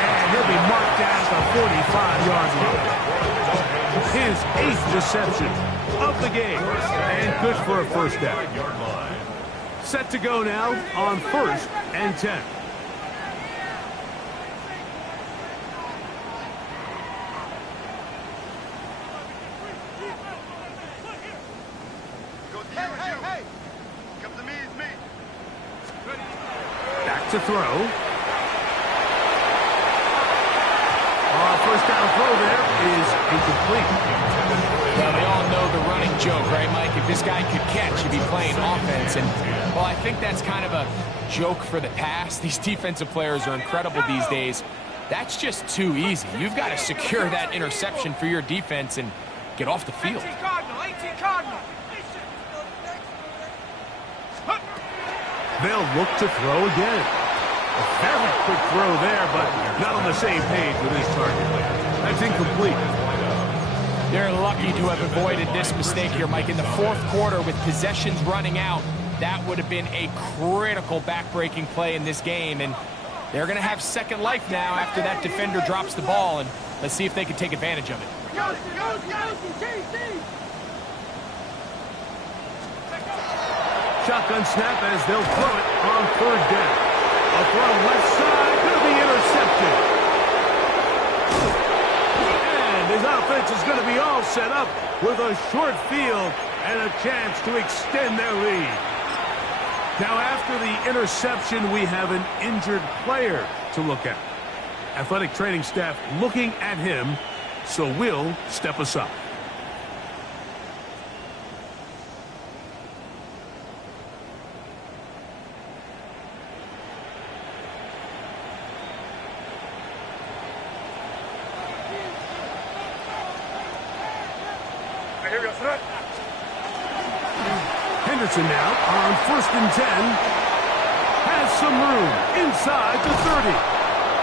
and he'll be marked down at the 45-yard line. His 8th reception of the game, and good for a first down. Set to go now on 1st and 10. To throw. First down throw there is incomplete. Well, they all know the running joke, right, Mike? If this guy could catch, he'd be playing offense. And, well, I think that's kind of a joke for the past. These defensive players are incredible these days. That's just too easy. You've got to secure that interception for your defense and get off the field. 18 Cardinal, 18 Cardinal. They'll look to throw again. A very quick throw there, but not on the same page with his target. That's incomplete. They're lucky to have avoided this mistake here, Mike. In the fourth quarter, with possessions running out, that would have been a critical back-breaking play in this game. And they're going to have second life now after that defender drops the ball. And let's see if they can take advantage of it. Shotgun snap as they'll throw it on 3rd down. A throw left side, going to be intercepted. And his offense is going to be all set up with a short field and a chance to extend their lead. Now, after the interception, we have an injured player to look at. Athletic training staff looking at him, so we'll step aside. Henderson now on 1st and 10. Has some room inside the 30.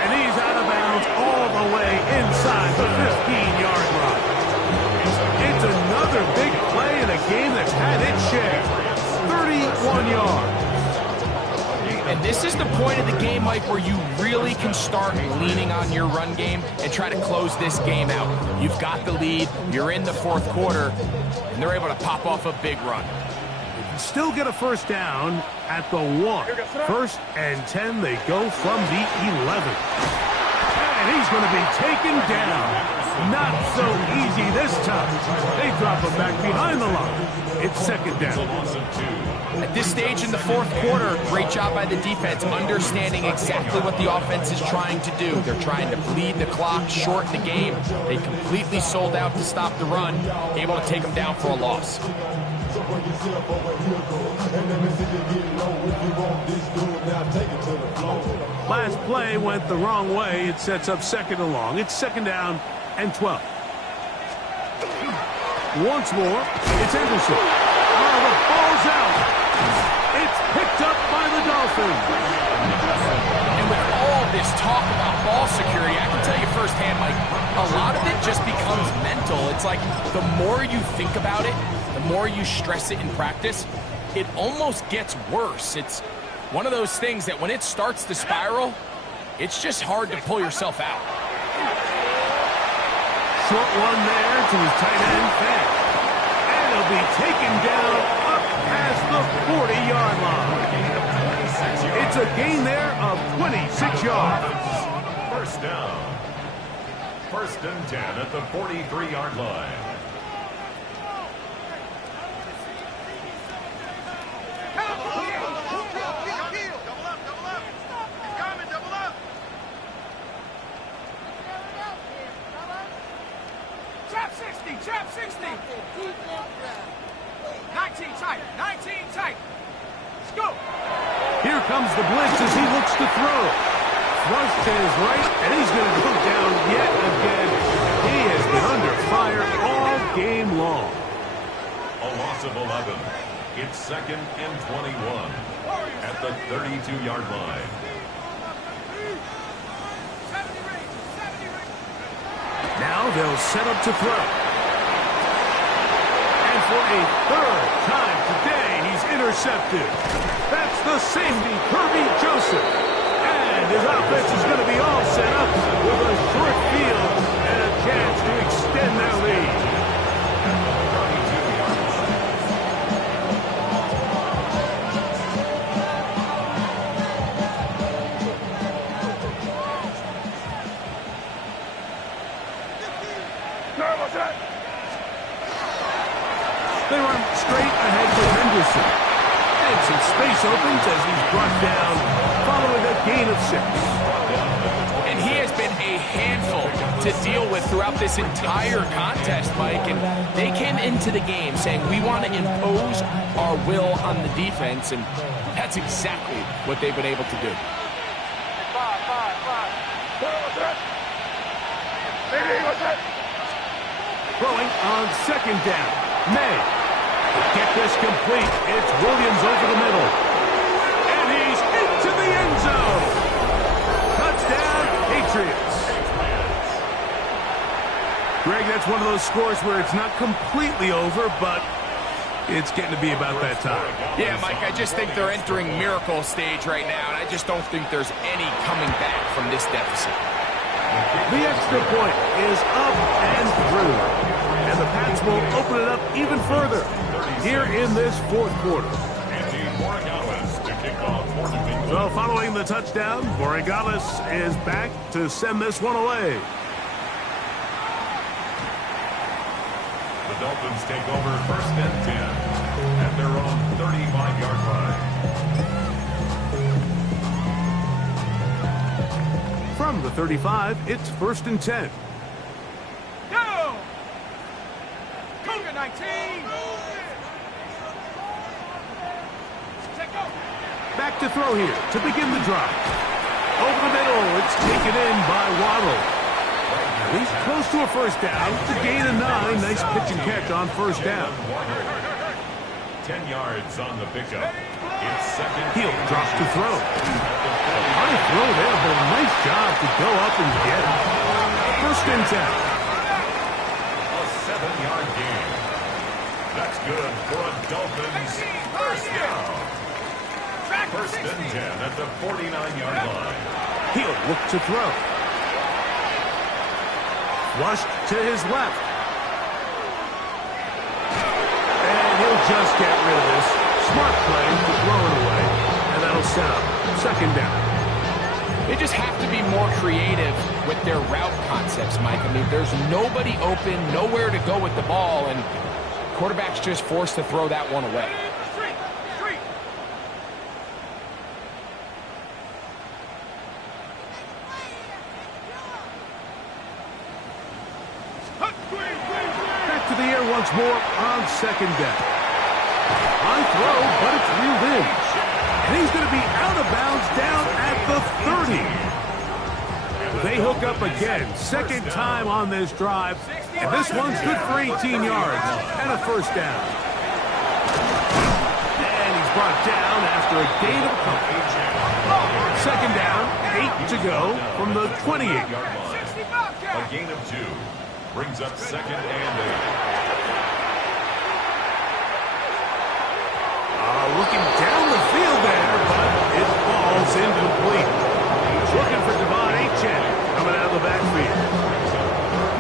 And he's out of bounds all the way inside the 15-yard line. It's another big play in a game that's had its share. 31 yards. And this is the point of the game, Mike, where you really can start leaning on your run game and try to close this game out. You've got the lead, you're in the fourth quarter, and they're able to pop off a big run. Still get a first down at the 1. First and 10, they go from the 11. And he's going to be taken down. Not so easy this time. They drop him back behind the line. It's second down. At this stage in the fourth quarter, great job by the defense, understanding exactly what the offense is trying to do. They're trying to bleed the clock, shorten the game. They completely sold out to stop the run, able to take them down for a loss. Last play went the wrong way. It sets up second and long. It's second down and 12. Once more, it's Anderson. Oh, the ball's out. It's picked up by the Dolphins. And with all this talk about ball security, I can tell you firsthand, Mike, a lot of it just becomes mental. It's like the more you think about it, the more you stress it in practice, it almost gets worse. It's one of those things that when it starts to spiral, it's just hard to pull yourself out. Short one there to his tight end, Fant. And he'll be taken down up past the 40-yard line. It's a gain there of 26 yards. First down. First and 10 at the 43-yard line. Trap 60. 19 tight. 19 tight. Let's go. Here comes the blitz as he looks to throw. Rush to his right, and he's going to go down yet again. He has been under fire all game long. A loss of 11. It's second and 21 at the 32-yard line. Now they'll set up to throw. And for a third time today, he's intercepted. That's the safety, Kirby Joseph. And his offense is going to be all set up with a short field and a chance to extend their lead. They run straight ahead to Henderson. And some space opens as he's brought down following a gain of 6. And he has been a handful to deal with throughout this entire contest, Mike. And they came into the game saying, we want to impose our will on the defense. And that's exactly what they've been able to do. Throwing on second down. May. Get this complete. It's Williams over the middle. And he's into the end zone. Touchdown, Patriots. Greg, that's one of those scores where it's not completely over, but it's getting to be about that time. Yeah, Mike, I just think they're entering miracle stage right now, and I just don't think there's any coming back from this deficit. The extra point is up and through. And the Pats will open it up even further here in this fourth quarter. So following the touchdown, Borregales is back to send this one away. The Dolphins take over first and 10 at their own 35-yard line. From the 35, it's first and 10. Go! Cougar 19. Check go. Back to throw here to begin the drive. Over the middle, it's taken in by Waddle. He's close to a first down. It's a gain of 9. Nice pitch and catch on first down. 10 yards on the pickup. It's second. He'll drop to throw. High throw there, but a nice job to go up and get it. First and 10. A 7-yard gain. That's good for a Dolphins first down. First and 10 at the 49-yard line. He'll look to throw. Flushed to his left. And he'll just get rid of this. Smart play to throw it away. And that'll set up second down. They just have to be more creative with their route concepts, Mike. I mean, there's nobody open, nowhere to go with the ball, and quarterback's just forced to throw that one away. Back to the air once more on second down. High throw, but it's reeled in. And he's going to be out of bounds down at the 30. They hook up again. Second time on this drive. And this one's good for 18 yards and a first down. And he's brought down after a gain of a couple. Second down, 8 to go from the 28-yard line. A gain of 2 brings up second and 8. Looking down the field there, but it falls incomplete. Looking for Devon Achane coming out of the backfield.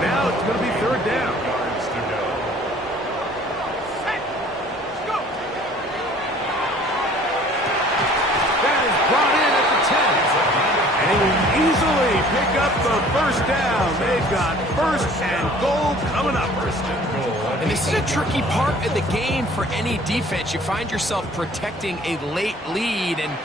Now it's going to be third down. Yards to go. That is brought in at the 10. And he will easily pick up the first down. They've got first and goal coming up. First and goal. And this is a tricky part of the game for any defense. You find yourself protecting a late lead, and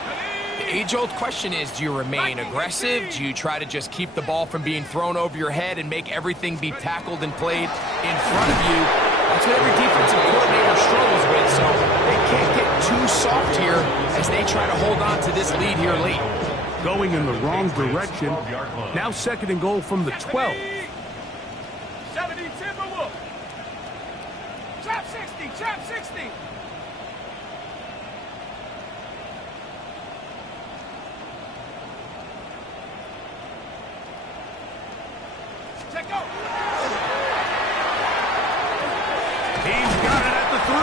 the age-old question is, do you remain aggressive? Do you try to just keep the ball from being thrown over your head and make everything be tackled and played in front of you? That's what every defensive coordinator struggles with, so they can't get too soft here as they try to hold on to this lead here late. Going in the wrong direction. Now second and goal from the 12. 70 Timberwolf. Trap 60, trap 60. Check go. He's got it at the 3.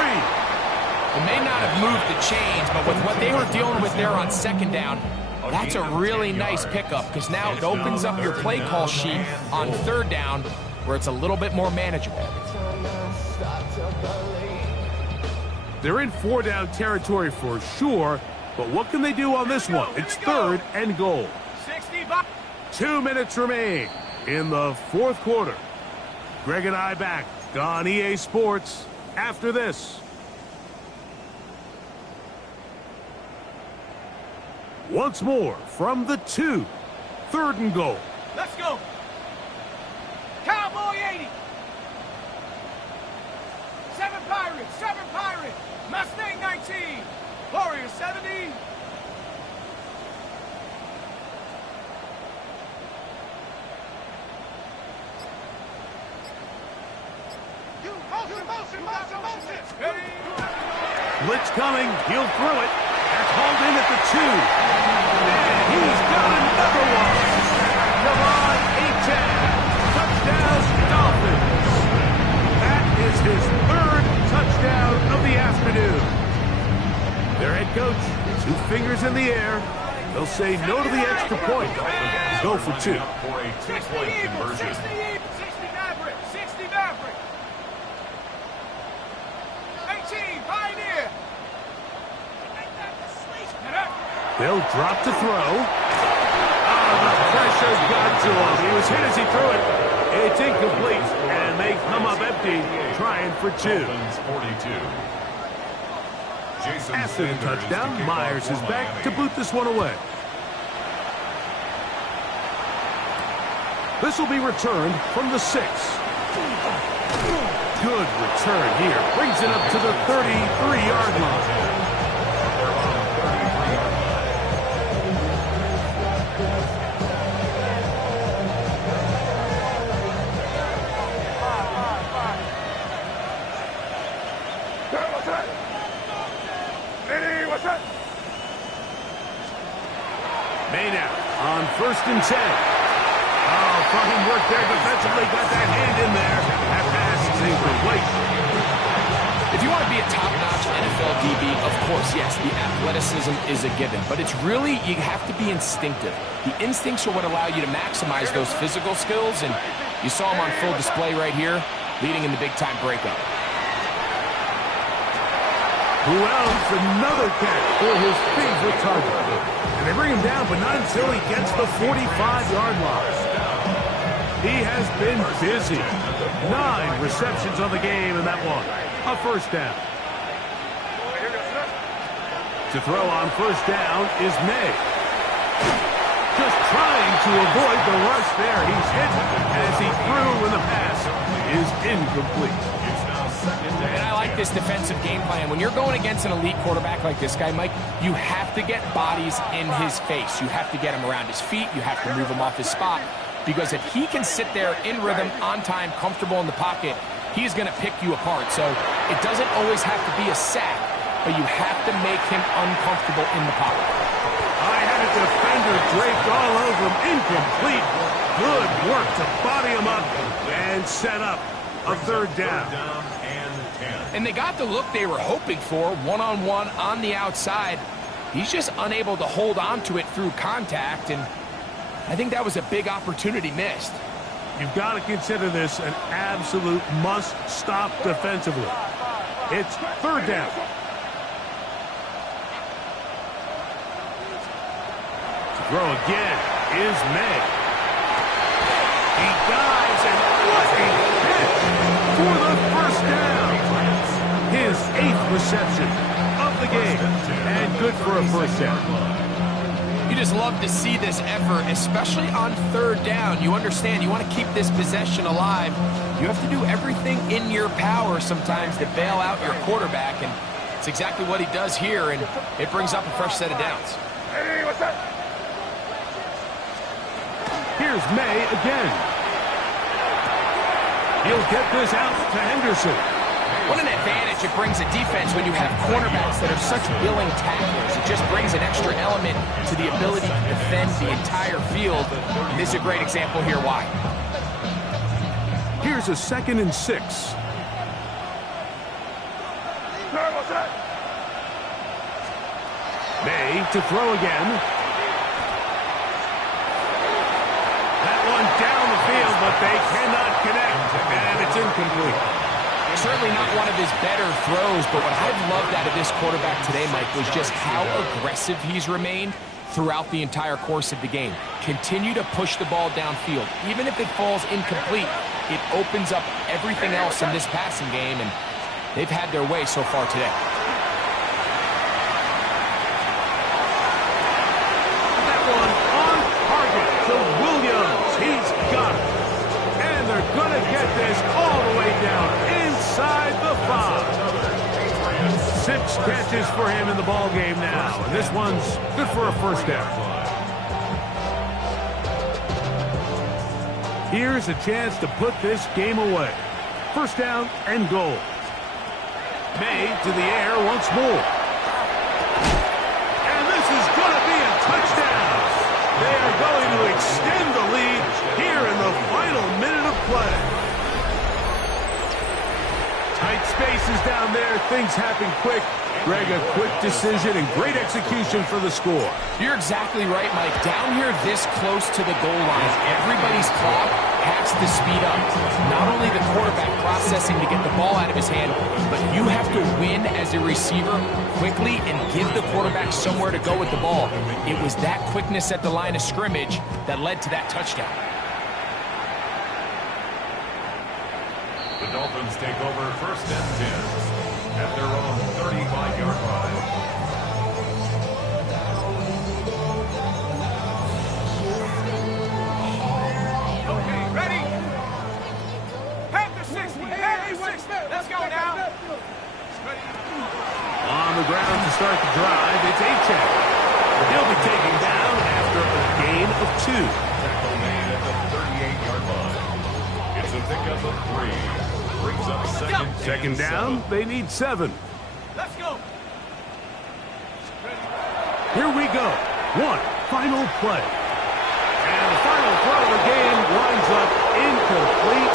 They may not have moved the chains, but with what they were dealing with there on second down, that's a really nice pickup because now it opens up your play call sheet on third down where it's a little bit more manageable. They're in 4-down territory for sure, but what can they do on this one? It's third and goal. 2 minutes remain in the fourth quarter. Greg and I back on EA Sports after this. Once more from the 2. Third and goal. Let's go. Cowboy 80. 7 Pirates, 7 Pirates. Mustang 19. Warrior 70. Blitz coming. He'll throw it. That's hauled in at the 2. And he's got another one. Devon Achane. Touchdown, Dolphins. That is his third touchdown of the afternoon. Their head coach, 2 fingers in the air. They'll say no to the extra point. Go for 2. For a 2-point conversion. 60 Maverick, 60 Maverick. 18 Pioneer. They'll drop to throw. The pressure's got to him. He was hit as he threw it. It's incomplete, and they come up empty, trying for 2. After the touchdown, Myers is back to boot this one away. This will be returned from the 6. Good return here. Brings it up to the 33-yard line. and 10. Oh, fine work there defensively. Got that hand in there. That pass is incomplete. If you want to be a top-notch NFL DB, of course, yes, the athleticism is a given. But it's really, you have to be instinctive. The instincts are what allow you to maximize those physical skills. And you saw him on full display right here, leading in the big-time breakup. Who else? Another catch for his favorite target. And they bring him down, but not until he gets the 45-yard line. He has been busy. 9 receptions on the game in that one. A first down. To throw on first down is May. Just trying to avoid the rush there. He's hit as he threw when the pass is incomplete. And I like this defensive game plan. When you're going against an elite quarterback like this guy, Mike, you have to get bodies in his face. You have to get him around his feet. You have to move him off his spot. Because if he can sit there in rhythm, on time, comfortable in the pocket, he's going to pick you apart. So it doesn't always have to be a sack, but you have to make him uncomfortable in the pocket. I had a defender draped all over him. Incomplete. Good work to body him up and set up a third down. And they got the look they were hoping for, one-on-one on the outside. He's just unable to hold on to it through contact, and I think that was a big opportunity missed. You've got to consider this an absolute must-stop defensively. It's third down. To throw again is May. He dives, and what a hit for the first down. His 8th reception of the game, and good for a first down. You just love to see this effort, especially on third down. You understand, you want to keep this possession alive. You have to do everything in your power sometimes to bail out your quarterback, and it's exactly what he does here, and it brings up a fresh set of downs. Hey, what's up? Here's May again. He'll get this out to Henderson. What an advantage it brings a defense when you have cornerbacks that are such willing tacklers. It just brings an extra element to the ability to defend the entire field. And this is a great example here why. Here's a 2nd and 6. May to throw again. That one down the field, but they cannot connect, and it's incomplete. Certainly not one of his better throws, but what I've loved out of this quarterback today, Mike, was just how aggressive he's remained throughout the entire course of the game. Continue to push the ball downfield. Even if it falls incomplete, it opens up everything else in this passing game, and they've had their way so far today. That one on target to Williams. He's got it. And they're going to get this all the way down inside the 5. 6 catches for him in the ball game now. And this one's good for a first down. Here's a chance to put this game away. First down and goal. May to the air once more. And this is going to be a touchdown. They are going to extend the lead here in the final minute of play. Tight spaces down there. Things happen quick. Greg, a quick decision and great execution for the score. You're exactly right, Mike. Down here this close to the goal line, everybody's clock has to speed up. Not only the quarterback processing to get the ball out of his hand, but you have to win as a receiver quickly and give the quarterback somewhere to go with the ball. It was that quickness at the line of scrimmage that led to that touchdown. The Dolphins take over 1st and 10 at their own 35-yard line. Okay, ready? Panther 60, Panther 60. Let's go now. On the ground to start the drive, it's Achek. He'll be taken down after a gain of 2. Tackle made at the 38-yard line. It's a pickup of 3. Brings up Second down, they need 7. Let's go. Here we go. One final play. And the final throw of the game winds up incomplete.